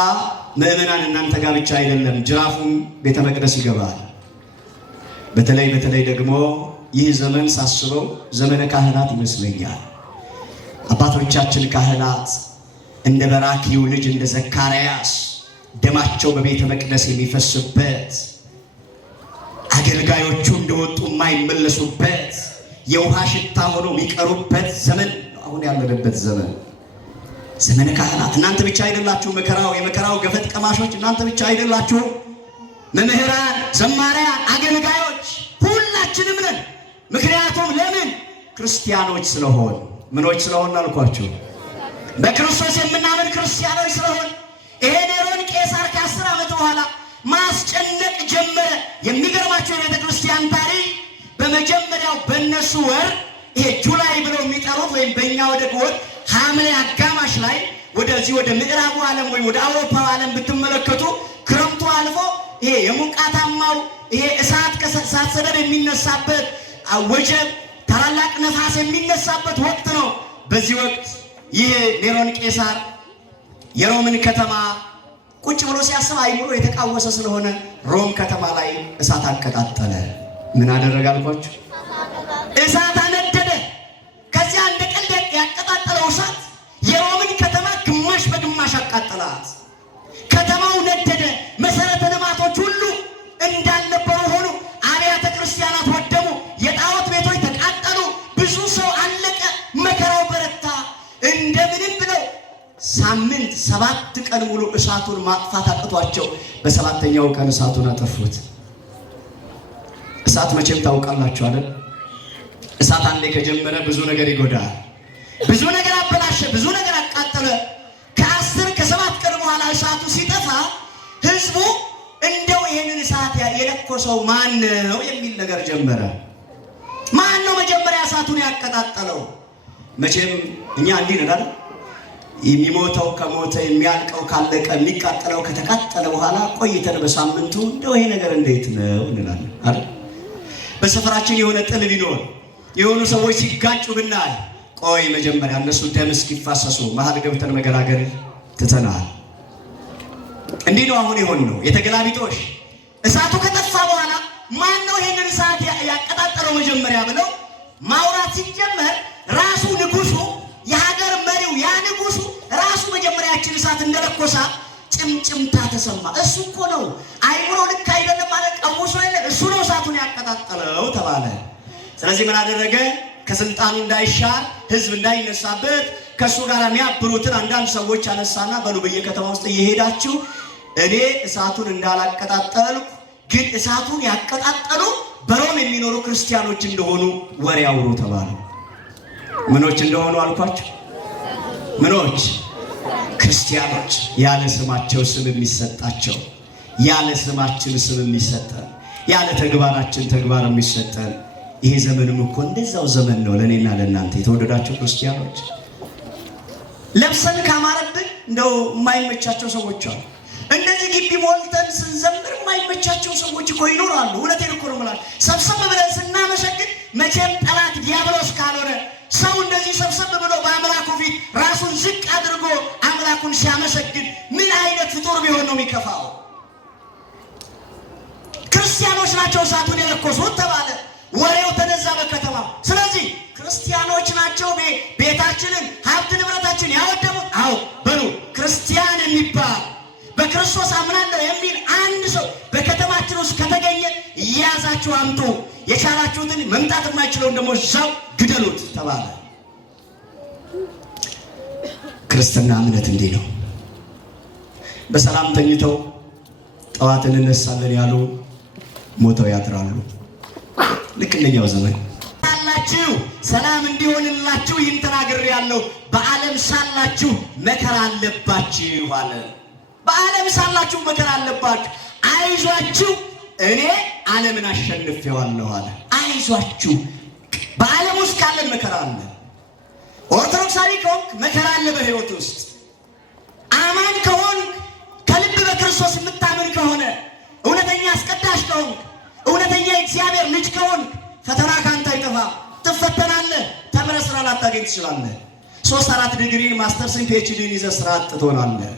ምእመናን እናንተ ጋር ብቻ አይደለም፣ ጅራፉም ቤተ መቅደስ ይገባል። በተለይ ደግሞ ይህ ዘመን ሳስበው ዘመነ ካህናት ይመስለኛል። አባቶቻችን ካህናት እንደ በራኪው ልጅ እንደ ዘካርያስ ደማቸው በቤተ መቅደስ የሚፈስበት፣ አገልጋዮቹ እንደወጡ የማይመለሱበት፣ የውሃ ሽታ ሆኖ የሚቀሩበት ዘመን ነው አሁን ያለንበት ዘመን። ዘመነ ካህናት እናንተ ብቻ አይደላችሁ። የመከራው ገፈት ቀማሾች እናንተ ብቻ አይደላችሁ። መምህራን፣ ዘማሪያን፣ አገልጋዮች ሁላችንም ነን። ምክንያቱም ለምን? ክርስቲያኖች ስለሆን። ምኖች ስለሆን አልኳችሁ? በክርስቶስ የምናምን ክርስቲያኖች ስለሆን። ይሄ ኔሮን ቄሳር ከ10 ዓመት በኋላ ማስጨነቅ ጀመረ። የሚገርማቸው የቤተ ክርስቲያን ታሪክ በመጀመሪያው በእነሱ ወር ይሄ ጁላይ ብለው የሚጠሩት ወይም በእኛ ወደ ወር ሐምሌ አጋማሽ ላይ ወደዚህ ወደ ምዕራቡ ዓለም ወይም ወደ አውሮፓው ዓለም ብትመለከቱ ክረምቱ አልፎ ይሄ የሙቃታማው ይሄ እሳት ከእሳት ሰደድ የሚነሳበት ወጀብ ታላላቅ ነፋስ የሚነሳበት ወቅት ነው። በዚህ ወቅት ይሄ ኔሮን ቄሳር የሮምን ከተማ ቁጭ ብሎ ሲያስብ አይምሮ የተቃወሰ ስለሆነ ሮም ከተማ ላይ እሳት አቀጣጠለ። ምን አደረገ አልኳችሁ? እሳት አነደደ። ከዚያ እንደ ቀልድ ያቀጣጠለው እሳት የሮምን ከተማ ግማሽ በግማሽ አቃጠላት። ከተማው ነደደ። መሰረተ ልማቶች ሁሉ እንዳልነበሩ ሆኑ። አብያተ ክርስቲያናት ወደሙ። የጣዖት ቤቶች ተቃጠሉ። ብዙ ሰው አለቀ። መከራው በረታ። እንደምንም ብለው ሳምንት 7 ቀን ሙሉ እሳቱን ማጥፋት አቅቷቸው በ7ኛው ቀን እሳቱን አጠፉት። እሳት መቼም ታውቃላችሁ አይደል? እሳት አንዴ ከጀመረ ብዙ ነገር ይጎዳል። ብዙ ነገር አበላሸ፣ ብዙ ነገር አቃጠለ። ከ7 ቀን በኋላ እሳቱ ሲጠፋ ህዝቡ እንደው ይሄንን እሳት የለኮሰው ማን ነው የሚል ነገር ጀመረ። ማን ነው መጀመሪያ እሳቱን ያቀጣጠለው? መቼም እኛ እንዲህ ነን አይደል? የሚሞተው ከሞተ፣ የሚያልቀው ካለቀ፣ የሚቃጠለው ከተቃጠለ በኋላ ቆይተን በሳምንቱ እንደው ይሄ ነገር እንዴት ነው እንላለን አይደል? በሰፈራችን የሆነ ጥል ቢኖር የሆኑ ሰዎች ሲጋጩ ብናይ ቆይ መጀመሪያ እነሱ ደም እስኪፋሰሱ መሀል ገብተን መገላገል ትተናል። እንዲህ ነው አሁን የሆነው የተገላቢጦሽ። እሳቱ ከጠፋ በኋላ ማን ነው ይሄንን እሳት ያቀጣጠለው መጀመሪያ ብለው ማውራት ሲጀመር ራሱ ንጉሱ፣ የሀገር መሪው ያ ንጉሱ ራሱ መጀመሪያችን እሳት እንደለኮሳ ጭምጭምታ ተሰማ። እሱ እኮ ነው አይምሮ ልክ አይደለም ማለት ቀውሶ አይደለም፣ እሱ ነው እሳቱን ያቀጣጠለው ተባለ። ስለዚህ ምን አደረገ? ከስልጣኑ እንዳይሻር ህዝብ እንዳይነሳበት ከሱ ጋር የሚያብሩትን አንዳንድ ሰዎች አነሳና በሉ በየከተማ ውስጥ እየሄዳችሁ እኔ እሳቱን እንዳላቀጣጠልኩ ግን እሳቱን ያቀጣጠሉ በሮም የሚኖሩ ክርስቲያኖች እንደሆኑ ወሬ አውሩ ተባሉ። ምኖች እንደሆኑ አልኳቸው? ምኖች? ክርስቲያኖች። ያለ ስማቸው ስም የሚሰጣቸው፣ ያለ ስማችን ስም የሚሰጠን፣ ያለ ተግባራችን ተግባር የሚሰጠን። ይሄ ዘመንም እኮ እንደዛው ዘመን ነው ለእኔና ለእናንተ የተወደዳቸው ክርስቲያኖች። ለብሰን ካማረብን እንደው የማይመቻቸው ሰዎች አሉ። እንደዚህ ግቢ ሞልተን ስንዘምር የማይመቻቸው ሰዎች እኮ ይኖራሉ። እውነቴን እኮ ነው የምላችሁ። ሰብሰብ ብለን ስናመሰግን መቼም ጠላት ዲያብሎስ ካልሆነ ሰው እንደዚህ ሰብሰብ ብሎ በአምላኩ ፊት ራሱን ዝቅ አድርጎ አምላኩን ሲያመሰግን ምን አይነት ፍጡር ቢሆን ነው የሚከፋው? ክርስቲያኖች ናቸው እሳቱን የለኮሱት ተባለ። ወሬው ተነዛ በከተማው። ስለዚህ ክርስቲያኖች ናቸው ቤታችንን ሀብት ንብረታችን ያወደሙት። አዎ በሉ። ክርስቲያን የሚባል በክርስቶስ አምናለሁ የሚል አንድ ሰው በከተማችን ውስጥ ከተገኘ እያያዛችሁ አምጡ፣ የቻላችሁትን መምጣት የማይችለውን ደግሞ እዛው ግደሉት ተባለ። ክርስትና እምነት እንዲህ ነው። በሰላም ተኝተው ጠዋት እንነሳለን ያሉ ሞተው ያድራሉ። ልክ እንደኛው ዘመን ሳላችሁ ሰላም እንዲሆንላችሁ ይህን ተናግሬያለሁ። በዓለም ሳላችሁ መከራ አለባችሁ አለ። በዓለም ሳላችሁ መከራ አለባችሁ፣ አይዟችሁ እኔ ዓለምን አሸንፌዋለሁ አለ። አይዟችሁ። በዓለም ውስጥ ካለን መከራ አለ። ኦርቶዶክሳዊ ከሆንክ መከራ አለ በሕይወት ውስጥ። አማን ከሆንክ ከልብ በክርስቶስ የምታምን ከሆነ እውነተኛ አስቀዳሽ ከሆንክ እውነተኛ የእግዚአብሔር ልጅ ከሆንክ ፈተና ካንተ አይጠፋም። ትፈተናለህ። ተምረህ ስራ ላታገኝ ትችላለህ። 3-4 ዲግሪ ማስተርስን ፒኤችዲን ይዘህ ስራ አጥ ትሆናለህ።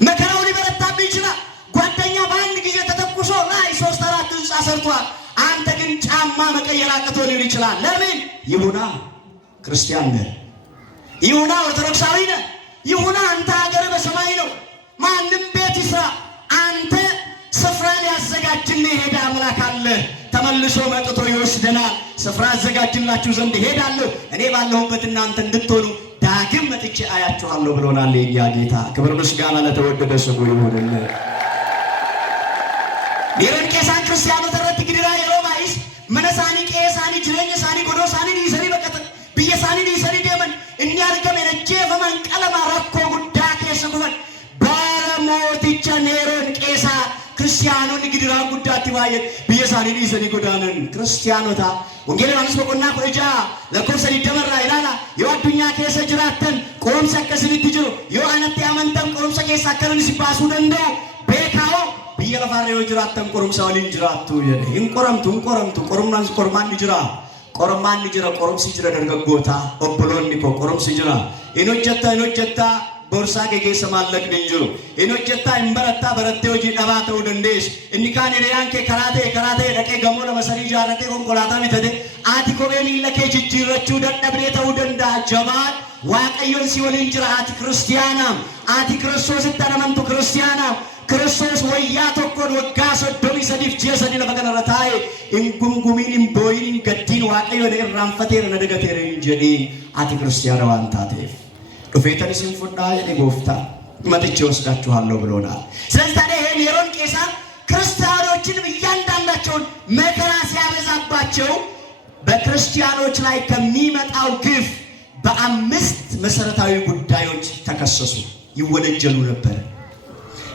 መከራው ሊበረታብህ ይችላል። ጓደኛ በአንድ ጊዜ ተተኩሶ ላይ 3-4 ህንፃ ሰርቷል። አንተ ግን ጫማ መቀየር አቅቶ ሊሆን ይችላል። ለምን? ይሁና ክርስቲያን ነህ፣ ይሁና ኦርቶዶክሳዊ ነህ፣ ይሁና አንተ ሀገር በሰማይ ነው። ማንም ቤት ይስራ፣ አንተ ስፍራ ሊያዘጋጅልህ የሄደ አምላክ አለ። ተመልሶ መጥቶ ይወስደናል። ስፍራ አዘጋጅላችሁ ዘንድ ሄዳለሁ፣ እኔ ባለሁበት እናንተ እንድትሆኑ ዳግም መጥቼ አያችኋለሁ ብሎናል የእኛ ጌታ። ክብር ምስጋና ለተወደደ ስሙ ይሁንልን። ኔሮን ቄሳን ክርስቲያኑ ተረት ግድራ የሮማይስ መነሳኒ ቄሳኒ ጅሬኝ ሳኒ ጎዶ ሳኒ ዲሰሪ በቀጥ ብየሳኒ ዲሰሪ ደመን እኛርገም የነጄ ፈመን ቀለማ ረኮ ጉዳ ከሰጉመን ባለሞቲቻ ኔሮን ቄሳ ክርስቲያኑን ግድራ ጉዳት ባየት ብየሳኒ ዲሰሪ ጎዳነን ክርስቲያኖታ ወንጌል ዮሐንስ በቆና ቆጃ ለኮሰኒ ደመራ ይላላ የዋዱኛ ከሰ ጅራተን ቆምሰ ከስልት ጅሩ የዋነተ ያመንተን ቆምሰ ከሰ ከረን ሲባሱ ደንደው ቤካው ብየለፋሬው ጅራተን ቆምሰ ወሊን ጅራቱ የለ እንቆረምቱ ቆርማን ቆርማን ጅራ ቆርማን ጅራ ቆርም ሲጅራ ደርገጎታ ኦፕሎኒ ቆርም ሲጅራ ኢኖጀታ ቦርሳ ገጌ ሰማለክ ድንጁ ኢኖጀታ እንበረታ በረቴው ጂዳባ ተው ደንዴስ እንካን ሪያንኬ ከራቴ ደቀ ገሞ ለመሰሪ ጃረቴ ኮንኮላታ ሚተደ አቲ ኮቤኒ ለከ ጅጅረቹ ደደብሬ ተው ደንዳ ጀማል ዋቀዮን ሲወልን ጅራ አቲ ክርስቲያናም አቲ ክርስቶስ ተነመንቱ ክርስቲያናም ክርስቶስ ወያ ተኮን ወጋሶ ዶሚ ሰዲፍ ጄሰዲ ለበከነረታይ እንጉምጉሚን እንቦይን ገዲን ዋቀዮ ለራንፈቴር ነደገቴር እንጀዲ አቲ ክርስቲያና ዋንታቴ ዱፌተን ሲንፉዳ የጎፍታ መጥቼ ወስዳችኋለሁ ብሎናል። ስለዚህ ታዲያ ይሄ ኔሮን ቄሳር ክርስቲያኖችን እያንዳንዳቸውን መከራ ሲያበዛባቸው በክርስቲያኖች ላይ ከሚመጣው ግፍ በ5 መሰረታዊ ጉዳዮች ተከሰሱ፣ ይወነጀሉ ነበር።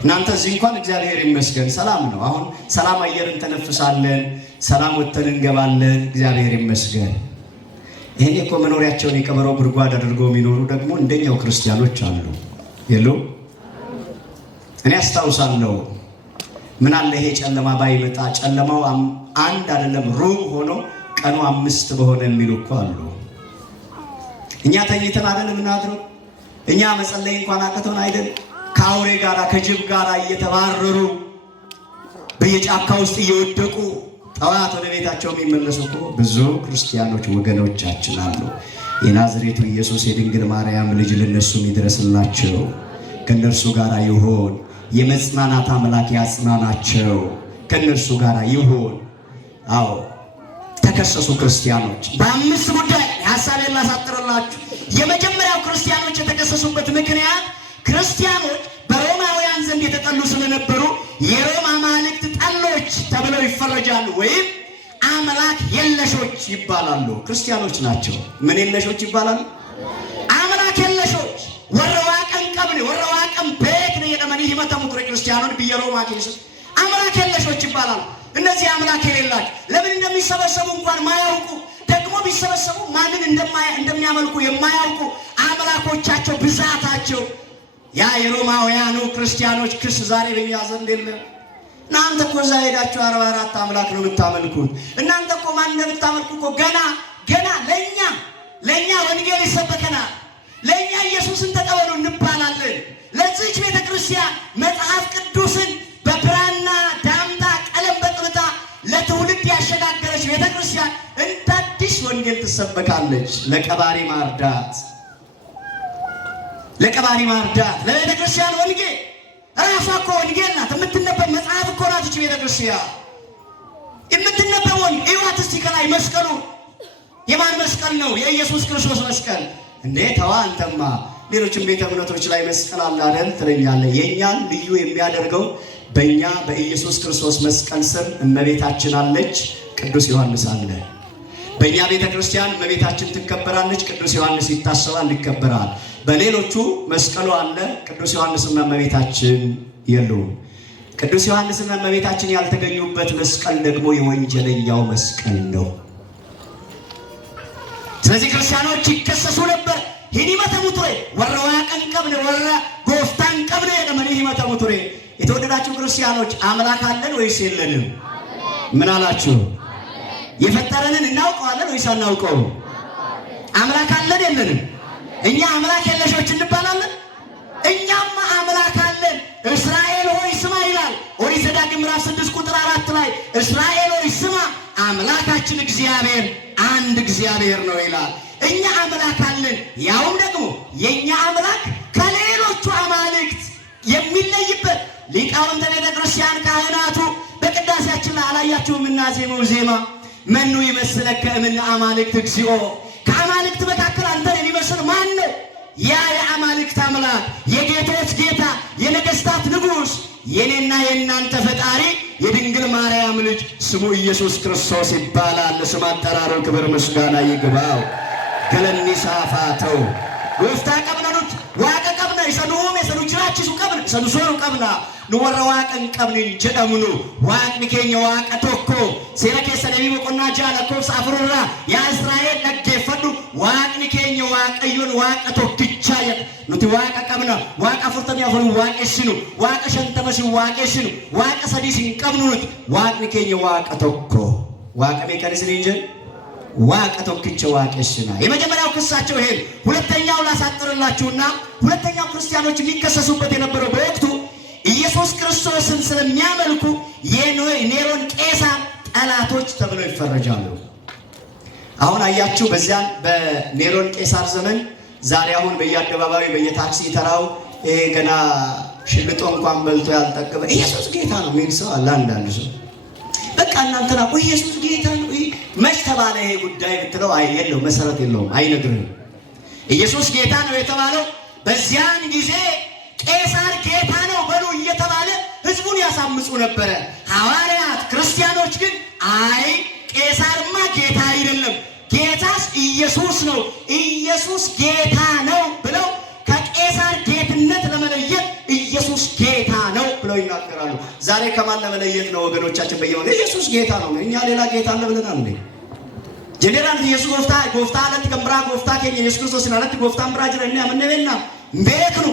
እናንተ እዚህ እንኳን እግዚአብሔር ይመስገን ሰላም ነው። አሁን ሰላም አየርን ተነፍሳለን፣ ሰላም ወጥተን እንገባለን። እግዚአብሔር ይመስገን። ይሄን እኮ መኖሪያቸውን የቀበሮ ጉድጓድ አድርገው የሚኖሩ ደግሞ እንደኛው ክርስቲያኖች አሉ የሉ? እኔ አስታውሳለሁ። ምን አለ ይሄ ጨለማ ባይመጣ፣ ጨለማው አንድ አይደለም ሩብ ሆኖ ቀኑ 5 በሆነ የሚሉ እኮ አሉ። እኛ ተኝተን አይደል የምናድረው? እኛ መጸለይ እንኳን አቅቶን አይደል? ከአውሬ ጋራ ከጅብ ጋራ እየተባረሩ በየጫካ ውስጥ እየወደቁ ጠዋት ወደ ቤታቸው የሚመለሱ እኮ ብዙ ክርስቲያኖች ወገኖቻችን አሉ። የናዝሬቱ ኢየሱስ የድንግል ማርያም ልጅ ለነሱም ይድረስላቸው፣ ከነርሱ ጋር ይሁን። የመጽናናት አምላክ ያጽናናቸው፣ ከነርሱ ጋር ይሁን። አዎ ተከሰሱ ክርስቲያኖች በ5 ጉዳይ። ሐሳቤን ላሳጥርላችሁ። የመጀመሪያው ክርስቲያኖች የተከሰሱበት ምክንያት ክርስቲያኖች በሮማውያን ዘንድ የተጠሉ ስለነበሩ የሮማ አማልክት ጠሎች ተብለው ይፈረጃሉ ወይም አምላክ የለሾች ይባላሉ። ክርስቲያኖች ናቸው። ምን የለሾች ይባላሉ? አምላክ የለሾች ወረዋቀን ቀብኔ ወረዋቀን ቤት ነው የደመኒ ህመተሙት ክርስቲያኖች ቢየሮ ማኪስ አምላክ የለሾች ይባላሉ። እነዚህ አምላክ የሌላቸው ለምን እንደሚሰበሰቡ እንኳን ማያውቁ ደግሞ ቢሰበሰቡ ማንን እንደሚያመልኩ የማያውቁ አምላኮቻቸው ብዛታቸው ያ የሮማውያኑ ክርስቲያኖች ክስ ዛሬ በእኛ ዘንድ የለም። እናንተ እኮ እዛ ሄዳችሁ 44 አምላክ ነው የምታመልኩት። እናንተ እኮ ማን እንደምታመልኩ እኮ ገና ለእኛ ወንጌል ይሰበከናል። ለእኛ ኢየሱስን ተቀበሉ እንባላለን። ለዚህች ቤተክርስቲያን መጽሐፍ ቅዱስን በብራና ዳምጣ ቀለም በጥብጣ ለትውልድ ያሸጋገረች ቤተክርስቲያን እንደ አዲስ ወንጌል ትሰበካለች። ለቀባሪ ማርዳት ለቤተክርስቲያን ወንጌል ራሷ እኮ ወንጌል ናት። የምትነበብ መጽሐፍ እኮ ናት እቺ ቤተክርስቲያን የምትነበብ ወንጌል። እዩዋት እስቲ ከላይ መስቀሉ የማን መስቀል ነው? የኢየሱስ ክርስቶስ መስቀል። እንዴ ተዋ አንተማ ሌሎችም ቤተ እምነቶች ላይ መስቀል አለ አይደል ትለኛለህ። የእኛን ልዩ የሚያደርገው በእኛ በኢየሱስ ክርስቶስ መስቀል ስር እመቤታችን አለች፣ ቅዱስ ዮሐንስ አለ። በእኛ ቤተ ክርስቲያን እመቤታችን ትከበራለች፣ ቅዱስ ዮሐንስ ይታሰባል፣ ይከበራል። በሌሎቹ መስቀሉ አለ፣ ቅዱስ ዮሐንስና እመቤታችን የሉም። ቅዱስ ዮሐንስና እመቤታችን ያልተገኙበት መስቀል ደግሞ የወንጀለኛው መስቀል ነው። ስለዚህ ክርስቲያኖች ይከሰሱ ነበር። ሂኒመተ ሙቱሬ ወረዋ ቀንቀብነ ወረ ጎፍታን ቀብነ የደመኒ ሂኒመተ ሙቱሬ። የተወደዳችሁ ክርስቲያኖች አምላክ አለን ወይስ የለንም? ምን አላችሁ? የፈጠረንን እናውቀዋለን ወይስ አናውቀው? አምላክ አለን የለንም? እኛ አምላክ የለሾች እንባላለን? እኛማ አምላክ አለን። እስራኤል ሆይ ስማ ይላል ኦሪት ዘዳግም ምዕራፍ 6 ቁጥር 4 ላይ እስራኤል ሆይ ስማ አምላካችን እግዚአብሔር አንድ እግዚአብሔር ነው ይላል። እኛ አምላክ አለን። ያውም ደግሞ የኛ አምላክ ከሌሎቹ አማልክት የሚለይበት ሊቃውንተ ቤተ ክርስቲያን ካህናቱ በቅዳሴያችን ላይ አላያችሁም? እናዜመው ዜማ መኑ ይመስለከ እምነ አማልክት እግዚኦ። ከአማልክት መካከል አንተን የሚመስል ማን ነው? ያ የአማልክት አምላክ የጌቶች ጌታ የነገስታት ንጉሥ የኔና የእናንተ ፈጣሪ የድንግል ማርያም ልጅ ስሙ ኢየሱስ ክርስቶስ ይባላል። ለስም አጠራሩ ክብር ምስጋና ይግባው። ገለኒ ሳፋተው ጎፍታ ቀብነኑት ዋቀ ቀብነ ይሰዱም የሰዱ ጅራችሱ ቀብነ ሰዱ ሶሩ ቀብና ንወረ ዋቀን ቀብን ጀደሙኑ ዋቅኒ ኬኛ ዋቀ ቶኮ ሴራ ከሰለሚ ወቆና ጃላ ኮስ አፍሩራ ያ እስራኤል ለገፈዱ ዋቅኒ ኬኛ ዋቀዩን ዋቀ ቶክቻ ኑቲ ዋቀ ቀብና ዋቀ ፍርተኛ ፍሩ ዋቀሽኑ ዋቀ ሸንተመሽ ዋቀሽኑ ዋቀ ሰዲስን ቀብኑት ዋቅኒ ኬኛ ዋቀ ቶኮ ዋቀ ሜካኒዝም እንጀን ዋቀ ቶክቻ ዋቀሽና። የመጀመሪያው ክሳቸው ይሄ። ሁለተኛው ላሳጥርላችሁና ሁለተኛው ክርስቲያኖች የሚከሰሱበት የነበረው በወቅቱ ኢየሱስ ክርስቶስን ስለሚያመልኩ የኔሮን ቄሳር ጠላቶች ተብለው ይፈረጃሉ። አሁን አያችሁ በዚያን በኔሮን ቄሳር ዘመን ዛሬ አሁን በየአደባባዩ በየታክሲ ተራው ይሄ ገና ሽልጦ እንኳን በልቶ ያልጠቀመ ኢየሱስ ጌታ ነው የሚል ሰው አለ። አንዳንድ ሰው በቃ እናንተና ኢየሱስ ጌታ ነው መች ተባለ ይሄ ጉዳይ ብትለው የለው መሰረት የለውም፣ አይነግርህም። ኢየሱስ ጌታ ነው የተባለው በዚያን ጊዜ ቄሳር ጌታ ነው በሉ እየተባለ ህዝቡን ያሳምጹ ነበረ። ሐዋርያት ክርስቲያኖች ግን አይ ቄሳርማ ጌታ አይደለም፣ ጌታስ ኢየሱስ ነው፣ ኢየሱስ ጌታ ነው ብለው ከቄሳር ጌትነት ለመለየት ኢየሱስ ጌታ ነው ብለው ይናገራሉ። ዛሬ ከማን ለመለየት ነው ወገኖቻችን? በየወገ ኢየሱስ ጌታ ነው፣ እኛ ሌላ ጌታ አለ ብለናል እንዴ? ጀነራል ኢየሱስ ጎፍታ አለት ከምብራ ጎፍታ ከኝ ኢየሱስ ክርስቶስ አለት ጎፍታን ብራ ጅረኛ ምንነና ቤክኑ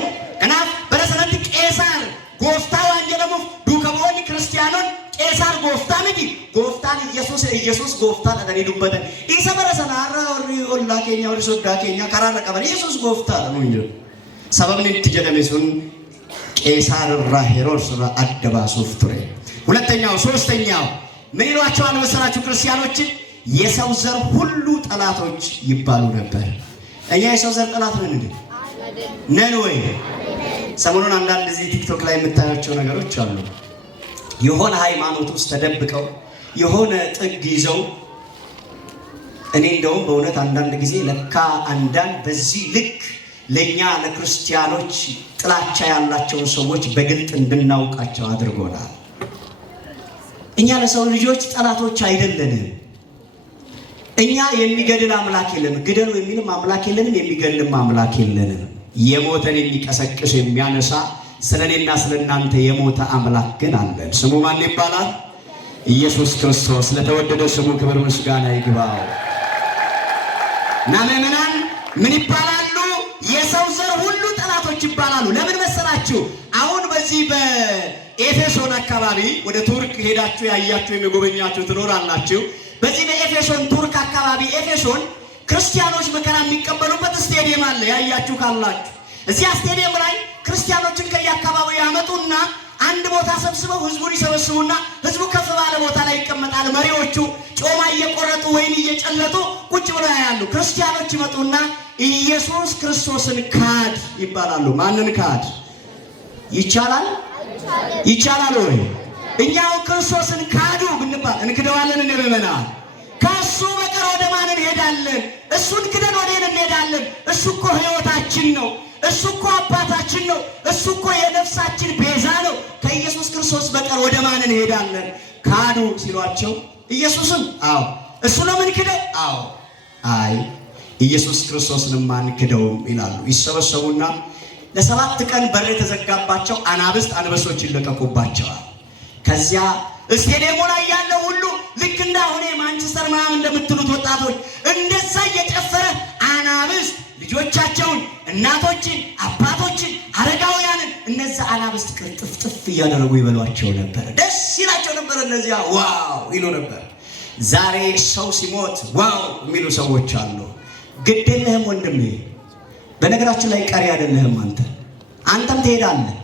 እና በረሰነት ቄሳር ጎፍታ ዋንጀለሙ ዱከቦኒ ክርስቲያኖን ቄሳር ጎፍታ ነጂ ጎፍታን ኢየሱስ ጎፍታ ተደኒ ዱበተ ኢሳ በረሰና አራሪ ኦላ ከኛ ወሪ ሶዳ ከኛ ካራራ ቀበል ኢየሱስ ጎፍታ ነው እንጂ ሰበብን ትጀደመሱን ቄሳር ሄሮድስ አደባሱፍ ቱሬ። ሁለተኛው ሶስተኛው ምን ይሏቸዋል መሰላችሁ? ክርስቲያኖችን የሰው ዘር ሁሉ ጠላቶች ይባሉ ነበር። እኛ የሰው ዘር ጠላት ነን እንዴ? ነን ወይ? ሰሞኑን አንዳንድ ጊዜ ቲክቶክ ላይ የምታያቸው ነገሮች አሉ። የሆነ ሃይማኖት ውስጥ ተደብቀው የሆነ ጥግ ይዘው እኔ እንደውም በእውነት አንዳንድ ጊዜ ለካ አንዳንድ በዚህ ልክ ለኛ ለክርስቲያኖች ጥላቻ ያላቸውን ሰዎች በግልጥ እንድናውቃቸው አድርጎናል። እኛ ለሰው ልጆች ጠላቶች አይደለንም። እኛ የሚገድል አምላክ የለንም፣ ግደሉ የሚልም አምላክ የለንም፣ የሚገድልም አምላክ የለንም። የሞተን የሚቀሰቅስ የሚያነሳ ስለኔና ስለናንተ የሞተ አምላክ ግን አለን። ስሙ ማን ይባላል? ኢየሱስ ክርስቶስ። ለተወደደ ስሙ ክብር ምስጋና ይግባው። እና ምእመናን ምን ይባላሉ? የሰው ዘር ሁሉ ጠላቶች ይባላሉ። ለምን መሰላችሁ? አሁን በዚህ በኤፌሶን አካባቢ ወደ ቱርክ ሄዳችሁ ያያችሁ የሚጎበኛችሁ ትኖራላችሁ። በዚህ በኤፌሶን ቱርክ አካባቢ ኤፌሶን ክርስቲያኖች መከራ የሚቀበሉበት ስቴዲየም አለ። ያያችሁ ካላችሁ እዚያ ስቴዲየም ላይ ክርስቲያኖችን ከየአካባቢው ያመጡና አንድ ቦታ ሰብስበው ህዝቡን ይሰበስቡና ህዝቡ ከፍ ባለ ቦታ ላይ ይቀመጣል። መሪዎቹ ጮማ እየቆረጡ ወይን እየጨለጡ ቁጭ ብለው ያያሉ። ክርስቲያኖች ይመጡና ኢየሱስ ክርስቶስን ካድ ይባላሉ። ማንን ካድ? ይቻላል? ይቻላል ወይ? እኛው ክርስቶስን ካዱ ብንባል እንክደዋለን? እንበመናል። ከእሱ በቀር ወደ ማን እንሄዳለን? እሱን ክደን ወዴት እንሄዳለን? እሱ እኮ ህይወታችን ነው። እሱ እኮ አባታችን ነው። እሱ እኮ የነፍሳችን ቤዛ ነው። ከኢየሱስ ክርስቶስ በቀር ወደ ማን እንሄዳለን? ካዱ ሲሏቸው ኢየሱስን አዎ፣ እሱ ነው ምን ክደው? አዎ፣ አይ ኢየሱስ ክርስቶስን ማን ክደው ይላሉ። ይሰበሰቡና ለ7 ቀን በር የተዘጋባቸው አናብስት አንበሶች ይለቀቁባቸዋል። ከዚያ ስቴዲየሙ ላይ ያለው ሁሉ ልክ እንዳሁኔ ማንቸስተር ምናምን እንደምትሉት ወጣቶች እንደዛ እየጨፈረ አናብስት ልጆቻቸውን፣ እናቶችን፣ አባቶችን፣ አረጋውያንን እነዛ አናብስት ቅርጥፍጥፍ እያደረጉ ይበሏቸው ነበር። ደስ ይላቸው ነበር። እነዚያ ዋው ይሉ ነበር። ዛሬ ሰው ሲሞት ዋው የሚሉ ሰዎች አሉ። ግድ የለህም ወንድሜ፣ በነገራችን ላይ ቀሪ አይደለህም። አንተም ትሄዳለህ።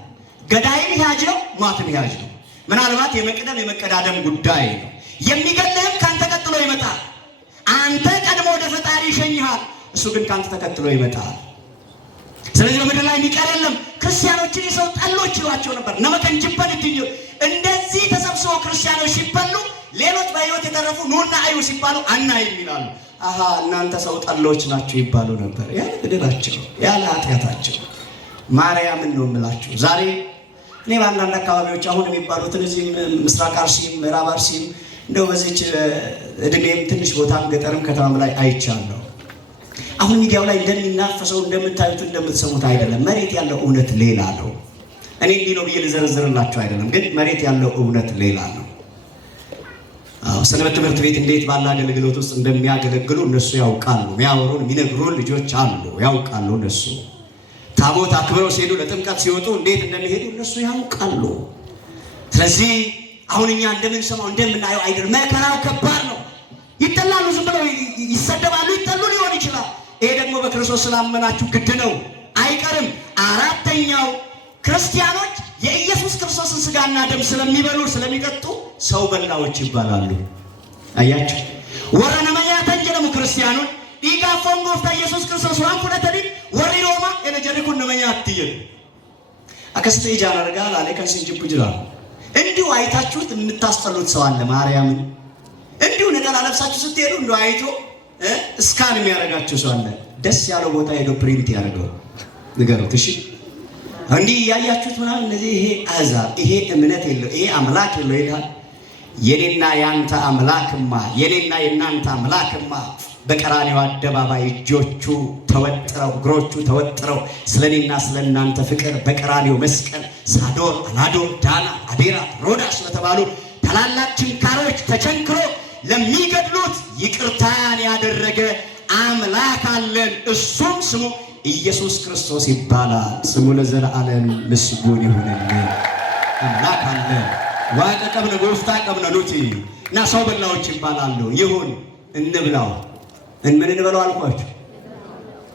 ገዳይም ያጅ ነው፣ ሟትም ያጅ ነው። ምናልባት የመቅደም የመቀዳደም ጉዳይ ነው። የሚገለህም ካንተ ቀጥሎ ይመጣል። አንተ ቀድሞ ወደ ፈጣሪ ይሸኝሃል፣ እሱ ግን ካንተ ተከትሎ ይመጣል። ስለዚህ በምድር ላይ የሚቀር የለም። ክርስቲያኖችን የሰው ጠሎች ይሏቸው ነበር። ነመከንጅበን እድኝ እንደዚህ ተሰብስበው ክርስቲያኖች ሲበሉ ሌሎች በሕይወት የተረፉ ኑና አዩ ሲባሉ አናይም ይላሉ። አሃ እናንተ ሰው ጠሎች ናቸው ይባሉ ነበር። ያለ ግድላቸው ያለ ኃጢአታቸው። ማርያምን ነው የምላችሁ። ዛሬ እኔ በአንዳንድ አካባቢዎች አሁን የሚባሉትን እዚህም ምስራቅ አርሲም ምዕራብ አርሲም እንደው በዚች እድሜም ትንሽ ቦታም ገጠርም ከተማም ላይ አይቻለሁ። አሁን ሚዲያው ላይ እንደሚናፈሰው እንደምታዩት እንደምትሰሙት አይደለም። መሬት ያለው እውነት ሌላ ነው። እኔ እንዲህ ነው ብዬ ልዘረዝርላችሁ አይደለም፣ ግን መሬት ያለው እውነት ሌላ ነው። ሰንበት ትምህርት ቤት እንዴት ባለ አገልግሎት ውስጥ እንደሚያገለግሉ እነሱ ያውቃሉ። የሚያወሩን የሚነግሩን ልጆች አሉ፣ ያውቃሉ እነሱ። ታቦት አክብረው ሲሄዱ ለጥምቀት ሲወጡ እንዴት እንደሚሄዱ እነሱ ያውቃሉ። ስለዚህ አሁን እኛ እንደምንሰማው እንደምናየው አይደለም። መከራው ከባድ ነው። ይጠላሉ፣ ዝም ብለው ይሰደባሉ፣ ይጠሉ ሊሆን ይችላል። ይሄ ደግሞ በክርስቶስ ስላመናችሁ ግድ ነው፣ አይቀርም። አራተኛው ክርስቲያኖች የኢየሱስ ክርስቶስን ስጋና ደም ስለሚበሉ ስለሚጠጡ ሰው በላዎች ይባላሉ። አያችሁ ወረነመያ ተንጀለሙ ክርስቲያኑን ዲጋፎን ጎፍታ ኢየሱስ ክርስቶስ ዋን ኩነተዲ ወሪ ሮማ የነጀሪኩን ነመያ አትየል አከስተ ይጃና ረጋላ ለከን ሲንጅቡ ይችላል። እንዲሁ አይታችሁት የምታስጠሉት ሰው አለ። ማርያምን እንዲሁ ነጠላ ለብሳችሁ ስትሄዱ እንዲሁ አይቶ እስካን የሚያደርጋችሁ ሰው አለ። ደስ ያለው ቦታ ሄዶ ፕሪንት ያደርገው ንገሩት። እሺ እንዲህ ያያችሁት ምናምን እነዚህ ይሄ አሕዛብ ይሄ እምነት የለው ይሄ አምላክ የለው ይላል። የኔና ያንተ አምላክማ የኔና የናንተ አምላክማ በቀራንዮ አደባባይ እጆቹ ተወጥረው እግሮቹ ተወጥረው ስለኔና ስለናንተ ፍቅር በቀራንዮ መስቀል ሳዶር፣ አላዶር፣ ዳና፣ አዴራ፣ ሮዳስ በተባሉ ታላላቅ ችንካሮች ተቸንክሮ ለሚገድሉት ይቅርታን ያደረገ አምላክ አለን። እሱም ስሙ ኢየሱስ ክርስቶስ ይባላል። ስሙ ለዘላለም ምስጉን ይሁንልን። አምላክ አለን። ዋቀ ቀብነ ጎፍታ ቀብነ ሉቲ እና ሰው በላዎች ይባላሉ። ይሁን እንብላው። ምን እንበለው አልኳችሁ?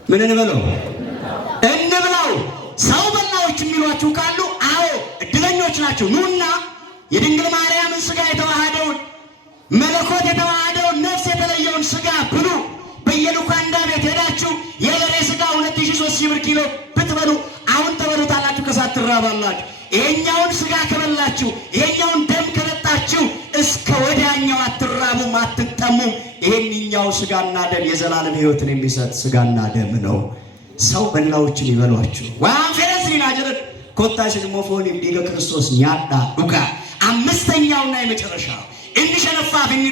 ምን እንበለው? እንብላው። ሰው በላዎች የሚሏችሁ ካሉ አዎ እድለኞች ናቸው። ኑና የድንግል ማርያምን ስጋ የተዋሃደውን መለኮት የተዋሃደውን ነፍስ የተለየውን ስጋ ብሉ። በየሉካንዳ ቤት ሄዳችሁ የበሬ ስጋ 2300 ብር ኪሎ ብትበሉ አሁን ተበሉታላችሁ፣ ከሳት ትራባላችሁ። ይሄኛውን ስጋ ከበላችሁ ይሄኛውን ደም ከጠጣችሁ እስከ ወዲያኛው አትራቡም፣ አትጠሙም። ይሄንኛው ስጋና ደም የዘላለም ሕይወትን የሚሰጥ ስጋና ደም ነው። ሰው በላዎችን ይበሏችሁ። ዋን ፈረስሪና ጀረት ኮታሽ ሞፎን እንዲገ ክርስቶስ ኛዳ ዱጋ። አምስተኛውና የመጨረሻው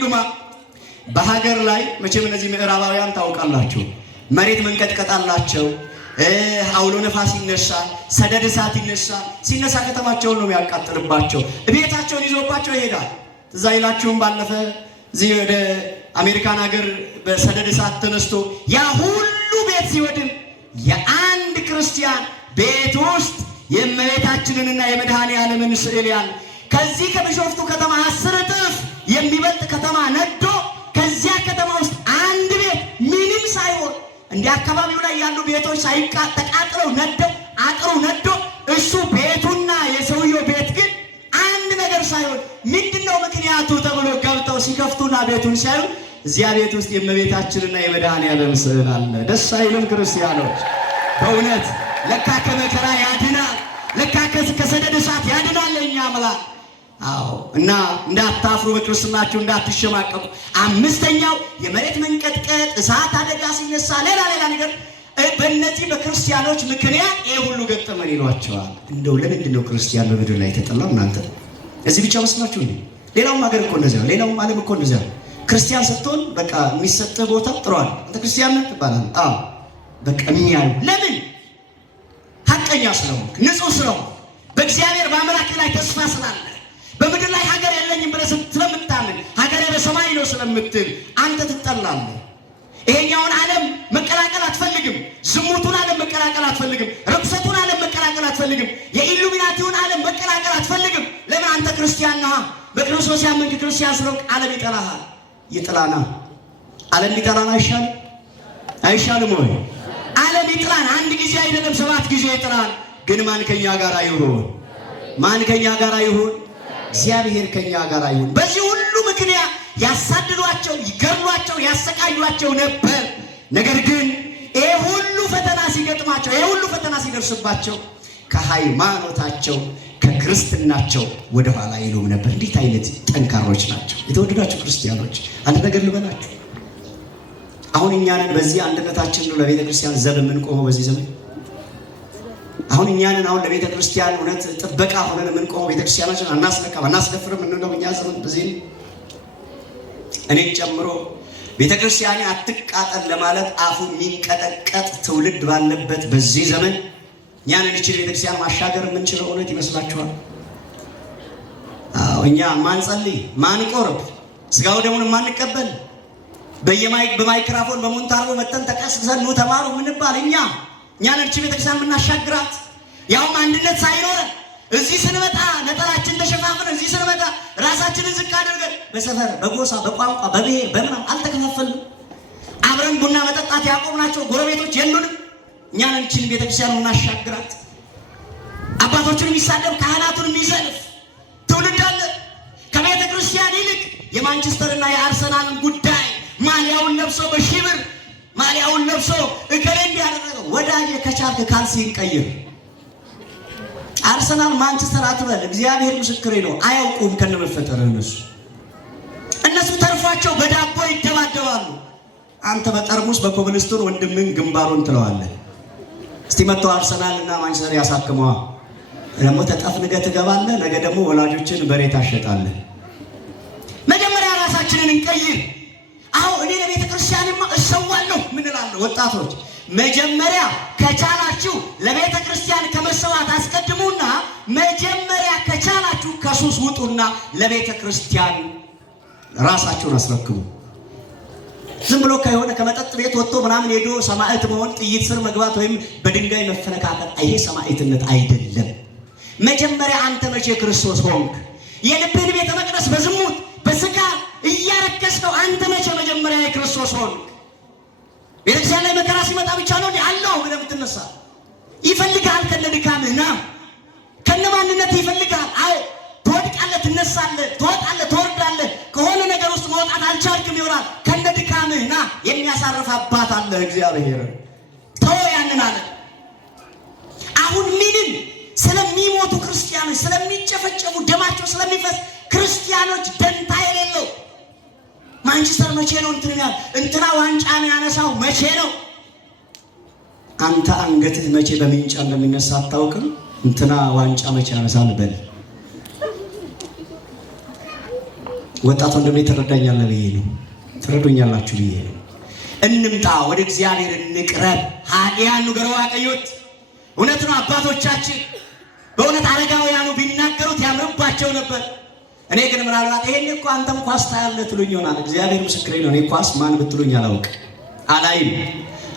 ግርማ በሀገር ላይ መቼም እነዚህ ምዕራባውያን ታውቃላችሁ፣ መሬት መንቀጥቀጥ አላቸው። አውሎ ነፋስ ይነሳል፣ ሰደድ እሳት ይነሳል። ሲነሳ ከተማቸውን ነው የሚያቃጥልባቸው፣ ቤታቸውን ይዞባቸው ይሄዳል። እዛ ይላችሁም ባለፈ እዚህ ወደ አሜሪካን ሀገር በሰደድ እሳት ተነስቶ ያ ሁሉ ቤት ሲወድም የአንድ ክርስቲያን ቤት ውስጥ የእመቤታችንንና የመድኃኔ ዓለምን ስዕል ያለ ከዚህ ከቢሾፍቱ ከተማ 10 እጥፍ የሚበልጥ ከተማ ነዶ ከዚያ ከተማ ውስጥ አንድ ቤት ምንም ሳይሆን እንደ አካባቢው ላይ ያሉ ቤቶች ተቃጥለው ነደው አጥሩ ነዶ እሱ ቤቱና የሰውየው ቤት ግን አንድ ነገር ሳይሆን ምንድነው ምክንያቱ ተብሎ ገብተው ሲከፍቱና ቤቱን ሲያዩ እዚያ ቤት ውስጥ የእመቤታችንና የመድኃኔ ዓለም ስዕል አለ። ደስ አይልም ክርስቲያኖች? በእውነት ለካ ከመከራ ያድናል፣ ለካ ከሰደድ እሳት ያድናል የእኛ አምላክ። አዎ እና እንዳታፍሩ፣ በክርስትናችሁ እንዳትሸማቀቁ። አምስተኛው የመሬት መንቀጥቀጥ፣ እሳት አደጋ ሲነሳ ሌላ ነገር በእነዚህ በክርስቲያኖች ምክንያት ይሄ ሁሉ ገጠመን ይሏቸዋል። እንደው ለምንድን ነው ክርስቲያን በምድር ላይ የተጠላው? እናንተ እዚህ ብቻ መስላችሁ እንዴ? ሌላውም ሀገር እኮ እንደዚያ ነው። ሌላውም ዓለም እኮ እንደዚያ ነው። ክርስቲያን ስትሆን በቃ የሚሰጥህ ቦታ ጥሯል። አንተ ክርስቲያን ነህ ትባላለህ። አዎ በቃ የሚያዩ ለምን? ሐቀኛ ስለሆንክ፣ ንጹህ ስለሆንክ፣ በእግዚአብሔር በአምላክ ላይ ተስፋ ስላለ፣ በምድር ላይ ሀገር የለኝም ብለህ ስለምታምን ሀገሬ በሰማይ ነው ስለምትል አንተ ትጠላለህ። ይሄኛውን ዓለም መቀላቀል አትፈልግም። ዝሙቱን ዓለም መቀላቀል አትፈልግም። ርኩሰቱን ዓለም መቀላቀል አትፈልግም። የኢሉሚናቲውን ዓለም መቀላቀል አትፈልግም። ለምን? አንተ ክርስቲያን ነህ። በክርስቶስ ያመንክ ክርስቲያን ስለሆንክ ዓለም ይጠላሃል። ይጥላና ዓለም ይጠላና አይሻልም ወይ? ዓለም ይጥላን አንድ ጊዜ አይደለም 7 ጊዜ ይጥላል። ግን ማን ከኛ ጋር ይሁን? ማን ከኛ ጋር ይሁን? እግዚአብሔር ከኛ ጋር ይሁን። በዚህ ሁሉ ምክንያት ያሳድዷቸው፣ ይገርሏቸው፣ ያሰቃዩቸው ነበር። ነገር ግን ይሄ ሁሉ ፈተና ሲገጥማቸው፣ ይሄ ሁሉ ፈተና ሲደርስባቸው ከሃይማኖታቸው ከክርስትናቸው ወደ ኋላ ይሉም ነበር። እንዴት አይነት ጠንካሮች ናቸው! የተወደዳችሁ ክርስቲያኖች አንድ ነገር ልበላችሁ። አሁን እኛንን በዚህ አንድነታችን ነው ለቤተ ክርስቲያን ዘብ የምንቆመው በዚህ ዘመን። አሁን እኛንን አሁን ለቤተ ክርስቲያን እውነት ጥበቃ ሆነን የምንቆመው ቤተ ክርስቲያናችን አናስነካም አናስደፍርም እንለው እኛ ዘመን በዚህ እኔን ጨምሮ ቤተ ክርስቲያኔ አትቃጠል ለማለት አፉ የሚንቀጠቀጥ ትውልድ ባለበት በዚህ ዘመን እኛንን እቺ ቤተ ክርስቲያን ማሻገር የምንችለው እውነት ይመስላችኋል? አዎ እኛ ማንጸልይ፣ ማንቆርብ፣ ስጋው ደሙን ማንቀበል፣ በማይክራፎን በሞንታርቦ መተን ተቀስቅሰን ነው ተማሩ ምንባል እኛንን እቺ ቤተ ክርስቲያን የምናሻግራት ያውም አንድነት ሳይኖረን እዚህ ስንመጣ ነጠላችን ተሸፋፍነን እዚህ ስንመጣ ራሳችንን ዝቅ አድርገን በሰፈር በጎሳ በቋንቋ በብሔር በምናም አልተከፋፈልንም። አብረን ቡና መጠጣት ያቆምናቸው ጎረቤቶች የሉንም። እኛንን እቺን ቤተክርስቲያን እናሻግራት። አባቶቹን የሚሳደብ ካህናቱን የሚዘልፍ ትውልድ አለ። ከቤተ ክርስቲያን ይልቅ የማንቸስተርና የአርሰናልን ጉዳይ ማሊያውን ለብሶ በሺብር ማሊያውን ለብሶ እከሌ እንዲያደረገው ወዳጅ ከቻልክ ካልሲን ቀይር። አርሰናል ማንቸስተር አትበል። እግዚአብሔር ምስክሬ ነው። አያውቁም ከነመፈጠር እነሱ ተርፏቸው በዳቦ ይደባደባሉ። አንተ በጠርሙስ በኮብልስቶን ወንድምን ግንባሩን ትለዋለህ። እስቲ መጥተው አርሰናልና ማንቸስተር ያሳክመዋ። ደግሞ ተጠፍንገህ ትገባለህ። ነገ ደግሞ ወላጆችን በሬ ታሸጣለህ። መጀመሪያ ራሳችንን እንቀይር። አዎ እኔ ለቤተ ክርስቲያንማ እሰዋለሁ ምን እላለሁ? ወጣቶች መጀመሪያ ከቻላችሁ ለቤተ ክርስቲያን ከመሰዋት አስቀድሙና መጀመሪያ ከቻላችሁ ከሱስ ውጡና ለቤተ ክርስቲያን ራሳችሁን አስረክቡ። ዝም ብሎ ከሆነ ከመጠጥ ቤት ወጥቶ ምናምን ሄዶ ሰማዕት መሆን፣ ጥይት ስር መግባት ወይም በድንጋይ መፈነካከል ይሄ ሰማዕትነት አይደለም። መጀመሪያ አንተ መቼ ክርስቶስ ሆንክ? የልብህን ቤተ መቅደስ በዝሙት በስካር እያረከስከው አንተ መቼ መጀመሪያ የክርስቶስ ሆንክ? ቤተክርስቲያን ላይ መከራ ሲመጣ ብቻ ነው አለው ብለህ የምትነሳ? ይፈልጋል ከነ ድካምህ ና ከነ ማንነት ይፈልጋል። አዎ ትወድቃለህ፣ ትነሳለህ፣ ትወጣለህ፣ ትወርዳለህ። ከሆነ ነገር ውስጥ መውጣት አልቻልክም ይሆናል። ከነ ድካምህ ና የሚያሳርፍ አባት አለ እግዚአብሔር። ተው ያንን አለ። አሁን ምንም ስለሚሞቱ ክርስቲያኖች፣ ስለሚጨፈጨፉ፣ ደማቸው ስለሚፈስ ክርስቲያኖች ደንታ የሌለው ማንቸስተር መቼ ነው እንትና ዋንጫን ያነሳው መቼ ነው? አንተ አንገትህ መቼ በሚንጫ እንደሚነሳ አታውቅም። እንትና ዋንጫ መቼ ያነሳል በል። ወጣት ወንድሜ ትረዳኛለህ ብዬ ነው፣ ትረዱኛላችሁ ብዬ ነው። እንምጣ፣ ወደ እግዚአብሔር እንቅረብ። ኃጢያን ንገረው አቀዮት። እውነት ነው አባቶቻችን በእውነት አረጋውያኑ ቢናገሩት ያምርባቸው ነበር። እኔ ግን ምናልባት ይሄን እኮ አንተም ኳስ ታያለህ ትሉኝ ይሆናል። እግዚአብሔር ምስክሬ ነው። እኔ ኳስ ማን ብትሉኝ አላውቅም፣ አላይም።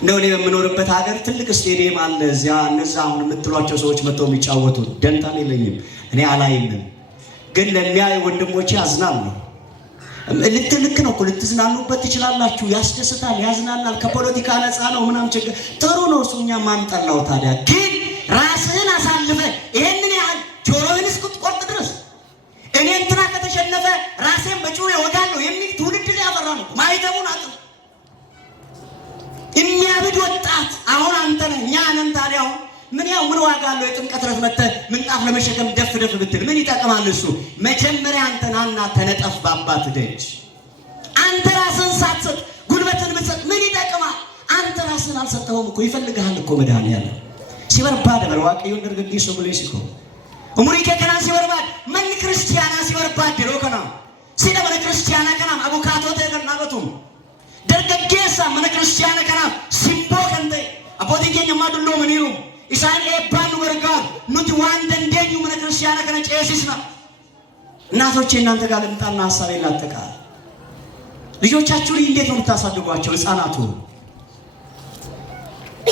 እንደው እኔ በምኖርበት ሀገር ትልቅ ስቴዲየም አለ። እዚያ እነዛ አሁን የምትሏቸው ሰዎች መጥተው የሚጫወቱ ደንታም የለኝም፣ እኔ አላይም። ግን ለሚያዩ ወንድሞቼ አዝናለሁ። ልክ ነው እኮ ልትዝናኑበት ትችላላችሁ። ያስደስታል፣ ያዝናናል፣ ከፖለቲካ ነፃ ነው ምናምን ችግር ጥሩ ነው። እሱ እኛ ማንጠላው። ታዲያ ግን ራስህን አሳልፈ ይሄንን ያህል ጆሮህን እስክትቆርጥ ድረስ እኔ እንትና ከተሸነፈ ራሴን በጩቤ እወጋለሁ የሚል ትውልድ ያፈራ ነው። ማይተሙን አጥር የሚያብድ ወጣት አሁን አንተ ነህ፣ እኛ ነን። ታዲያ ምን ዋጋ አለው? የጥምቀት ዕለት መጥተህ ምንጣፍ ለመሸከም ደፍ ብትል ምን ይጠቅማል? እሱ መጀመሪያ አንተ ናና ተነጠፍ በአባት ደጅ። አንተ ራስህን ሳትሰጥ ጉልበትን ብትሰጥ ምን ይጠቅማል? አንተ ራስህን አልሰጠኸውም እኮ። ይፈልግሃል እኮ መድኃኒዓለም። ሲበርባድ በርዋቀዩ እንደርግዲ ሰው ብሎ ይስኮ እሙሪከ ከና ሲበርባድ መን ክርስቲያና ሲበርባድ ድሮ ከና ሲደበለ ክርስቲያና ከና አቡካቶ ተገናበቱ ደርገጌሳ መን ክርስቲያና ከና ሲምቦ ከንተ አቦዲገኝ ማዱሎ ምንይሩ ኢሳን ኤባን ወርጋር ኑት ዋን ደንደኙ መን ክርስቲያና ከና ጨሲስና እናቶቼ እናንተ ጋር ልምጣና ሐሳብ ይላጠቃ ልጆቻችሁ እንዴት ነው የምታሳድጓቸው? ህፃናቱ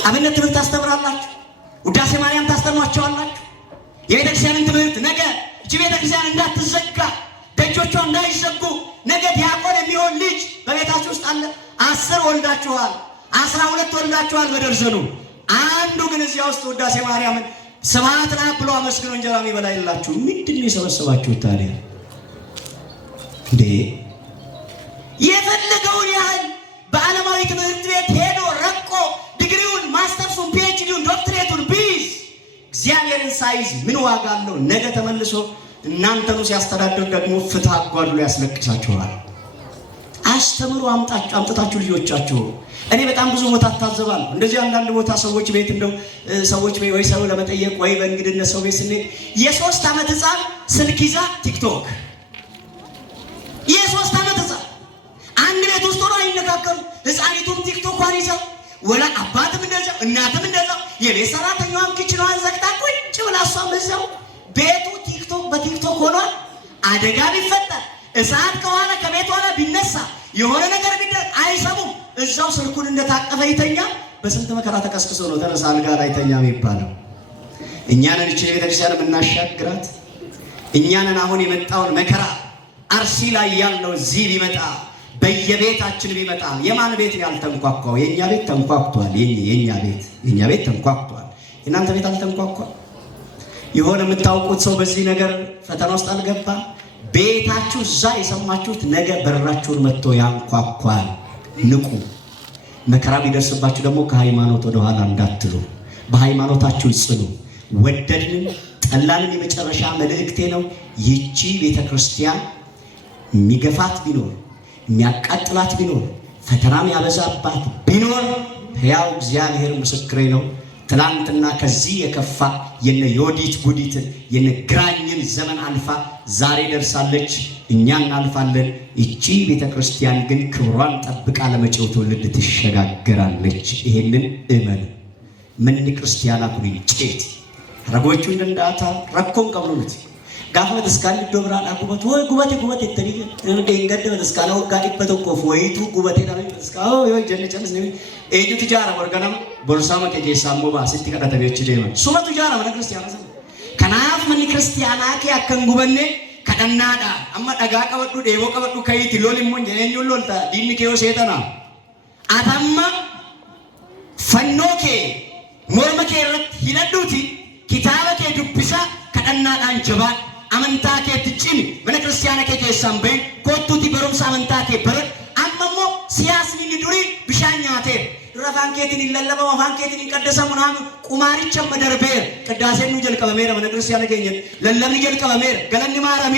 አብነት ትምህርት ታስተምራላችሁ፣ ውዳሴ ማርያም ታስተምሯቸዋላችሁ። የቤተክርስቲያንን ትምህርት ነገ እቺ ቤተክርስቲያን እንዳትዘጋ፣ ደጆቿ እንዳይዘጉ፣ ነገ ዲያቆን የሚሆን ልጅ በቤታችሁ ውስጥ አለ። 10 ወልዳችኋል፣ 12 ወልዳችኋል በደርዘኑ። አንዱ ግን እዚያ ውስጥ ውዳሴ ማርያምን ስብሐት ለአብ ብሎ አመስግኖ እንጀራ የሚበላ የላችሁ። ምንድን ነው የሰበሰባችሁት ታዲያ? እንዴ የፈለገውን ያህል በዓለማዊ ትምህርት ቤት ሄዶ ረቆ ዲግሪውን፣ ማስተርሱን፣ ፒኤችዲውን፣ ዶክትሬቱን ቢይዝ እግዚአብሔርን ሳይዝ ምን ዋጋ አለው? ነገ ተመልሶ እናንተኑ ሲያስተዳድር ደግሞ ፍትህ አጓድሎ ያስለቅሳችኋል። አስተምሩ፣ አምጥታችሁ ልጆቻችሁ። እኔ በጣም ብዙ ቦታ ታዘባለሁ። እንደዚህ አንዳንድ ቦታ ሰዎች ቤት እንደው ሰዎች ወይ ሰው ለመጠየቅ ወይ በእንግድነት ሰው ቤት ስንሄድ የ3 ዓመት ህፃን ስልክ ይዛ ቲክቶክ፣ የ3 ዓመት ህፃን አንድ ቤት ውስጥ ሆኖ አይነካከሩ። ህፃኒቱም ቲክቶኳን ይዛ ወላ አባትም እንደዛው እናትም እንደዛው የቤት ሰራተኛዋም ኪችኗን ዘግታ ቁጭ ብላ እሷም እዛው ቤቱ ቲክቶክ በቲክቶክ ሆኗል። አደጋ ቢፈጠር እሳት ከሆነ ከቤት ሆነ ቢነሳ የሆነ ነገር ቢደር አይሰሙም። እዛው ስልኩን እንደታቀፈ ይተኛ። በስንት መከራ ተቀስቅሶ ነው ተነሳ አልጋ ላይ ተኛ የሚባለው። እኛንን እቺ ቤተክርስቲያን የምናሻግራት እኛንን አሁን የመጣውን መከራ አርሲ ላይ ያለው እዚህ ቢመጣ በየቤታችን ቢመጣ የማን ቤት ያልተንኳኳው? የኛ ቤት ተንኳክቷል። የኛ ቤት ተንኳክቷል። እናንተ ቤት አልተንኳኳም? የሆነ የምታውቁት ሰው በዚህ ነገር ፈተና ውስጥ አልገባ? ቤታችሁ እዛ የሰማችሁት ነገ በራችሁን መጥቶ ያንኳኳል። ንቁ። መከራ ቢደርስባችሁ ደግሞ ከሃይማኖት ወደ ኋላ እንዳትሉ፣ በሃይማኖታችሁ ጽኑ። ወደድንም ጠላንን የመጨረሻ መልእክቴ ነው። ይቺ ቤተክርስቲያን የሚገፋት ቢኖር የሚያቃጥላት ቢኖር ፈተናም ያበዛባት ቢኖር ሕያው እግዚአብሔር ምስክሬ ነው። ትላንትና ከዚህ የከፋ የነ ዮዲት ጉዲትን የነ ግራኝን ዘመን አልፋ ዛሬ ደርሳለች። እኛ እናልፋለን። እቺ ቤተክርስቲያን ግን ክብሯን ጠብቃ ለመጪው ትውልድ ትሸጋገራለች። ይሄንን እመኑ። ምን ክርስቲያና ኩኒ ጨት ረጎቹ እንደንዳታ ረኮን ቀብሩት ጋፈት እስካን ዶብራን አቁበት ወይ ጉበት እተሪ እንደንገደ እስካን ወጋዲ በተቆፍ ወይቱ ጉበቴ ታሪ እስካው ወይ ጀነጨንስ ነው ኤጁ ትጃራ ወርገናም ቦርሳማ ከጄሳሞ ባስቲ ከዳተቤች ደማ ሱማ ትጃራ ምን ክርስቲያና ከናፍ ምን ክርስቲያና ከአከን ጉበኔ ከደናዳ አማ ዳጋ ቀበዱ ዴቦ ቀበዱ ከይቲ ሎሊሞን ጀኔኙ ሎልታ ዲኒ ከዮ ሴተና አታማ ፈኖኬ ሞርመኬ ረት ሂነዱቲ ኪታበኬ ዱብሳ ከደናዳን ጀባ አመንታ ከትጭን ምን ክርስቲያና ከጄሳምበ ኮቱቲ በሩምሳ አመንታ ከበር አመሞ ሲያስኒ ዱሪ ብሻኛቴ ረፋንኬቲን ይለለበው አፋንኬቲን ይቀደሰ ምናም ቁማሪቸ መደርቤር ቅዳሴኑ ጀልቀበሜረ ምን ክርስቲያና ከኘ ለለም ጀልቀበሜረ ገለኒ ማራሚ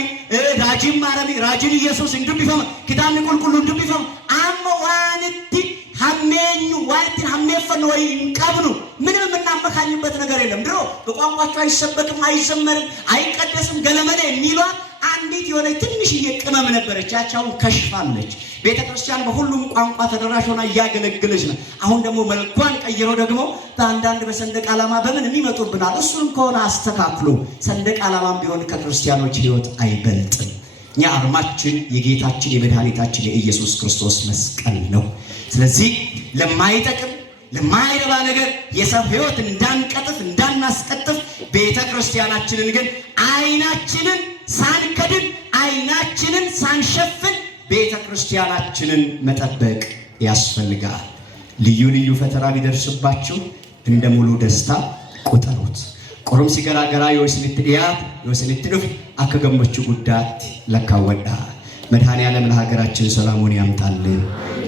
ራጂም ማራሚ ራጂን ኢየሱስ እንዱቢፈም ኪታብ ንቁልቁሉ እንዱቢፈም አመ ዋንቲ ሐሜኙ ዋንቲን ሐሜፈን ወይ እንቀብኑ ምንም የምናመካኝበት ነገር የለም። ድሮ በቋንቋቸው አይሰበክም፣ አይዘመርም፣ አይቀደስም ገለመኔ የሚሏት አንዲት የሆነ ትንሽዬ ቅመም ነበረች። ያቻው ከሽፋለች። ቤተክርስቲያን በሁሉም ቋንቋ ተደራሽ ሆና እያገለገለች ነው። አሁን ደግሞ መልኳን ቀይሮ ደግሞ በአንዳንድ በሰንደቅ ዓላማ በምን የሚመጡብናል። እሱንም ከሆነ አስተካክሎ ሰንደቅ ዓላማም ቢሆን ከክርስቲያኖች ሕይወት አይበልጥም። እኛ አርማችን የጌታችን የመድኃኒታችን የኢየሱስ ክርስቶስ መስቀል ነው። ስለዚህ ለማይጠቅም ለማይረባ ነገር የሰው ሕይወት እንዳንቀጥፍ እንዳናስቀጥፍ ቤተክርስቲያናችንን ግን አይናችንን ሳንከድን አይናችንን ሳንሸፍን ቤተክርስቲያናችንን መጠበቅ ያስፈልጋል። ልዩ ልዩ ፈተና ቢደርስባችሁ እንደ ሙሉ ደስታ ቁጠሩት። ቆሮም ሲገራገራ የወስልትዱፍ አከገመቹ ጉዳት ለካወዳ መድኃኔዓለም ለሀገራችን ሰላሙን ያምጣልን፣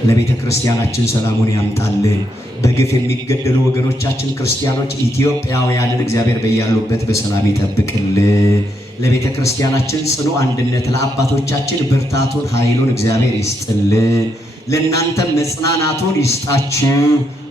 ለቤተ ክርስቲያናችን ሰላሙን ያምጣልን። በግፍ የሚገደሉ ወገኖቻችን ክርስቲያኖች ኢትዮጵያውያንን እግዚአብሔር በያሉበት በሰላም ይጠብቅልን። ለቤተ ክርስቲያናችን ጽኑ አንድነት፣ ለአባቶቻችን ብርታቱን ኃይሉን እግዚአብሔር ይስጥልን። ለእናንተም መጽናናቱን ይስጣችሁ።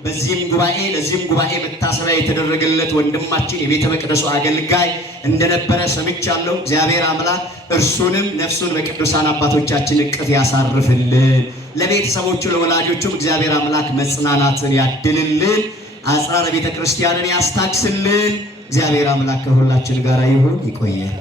በዚህም ጉባኤ ለዚህም ጉባኤ መታሰቢያ የተደረገለት ወንድማችን የቤተ መቅደሱ አገልጋይ እንደነበረ ሰምቻለሁ። እግዚአብሔር አምላክ እርሱንም ነፍሱን በቅዱሳን አባቶቻችን እቅፍ ያሳርፍልን። ለቤተሰቦቹ ለወላጆቹም እግዚአብሔር አምላክ መጽናናትን ያድልልን። አጽራረ ቤተ ክርስቲያንን ያስታክስልን። እግዚአብሔር አምላክ ከሁላችን ጋር ይሁን። ይቆያል።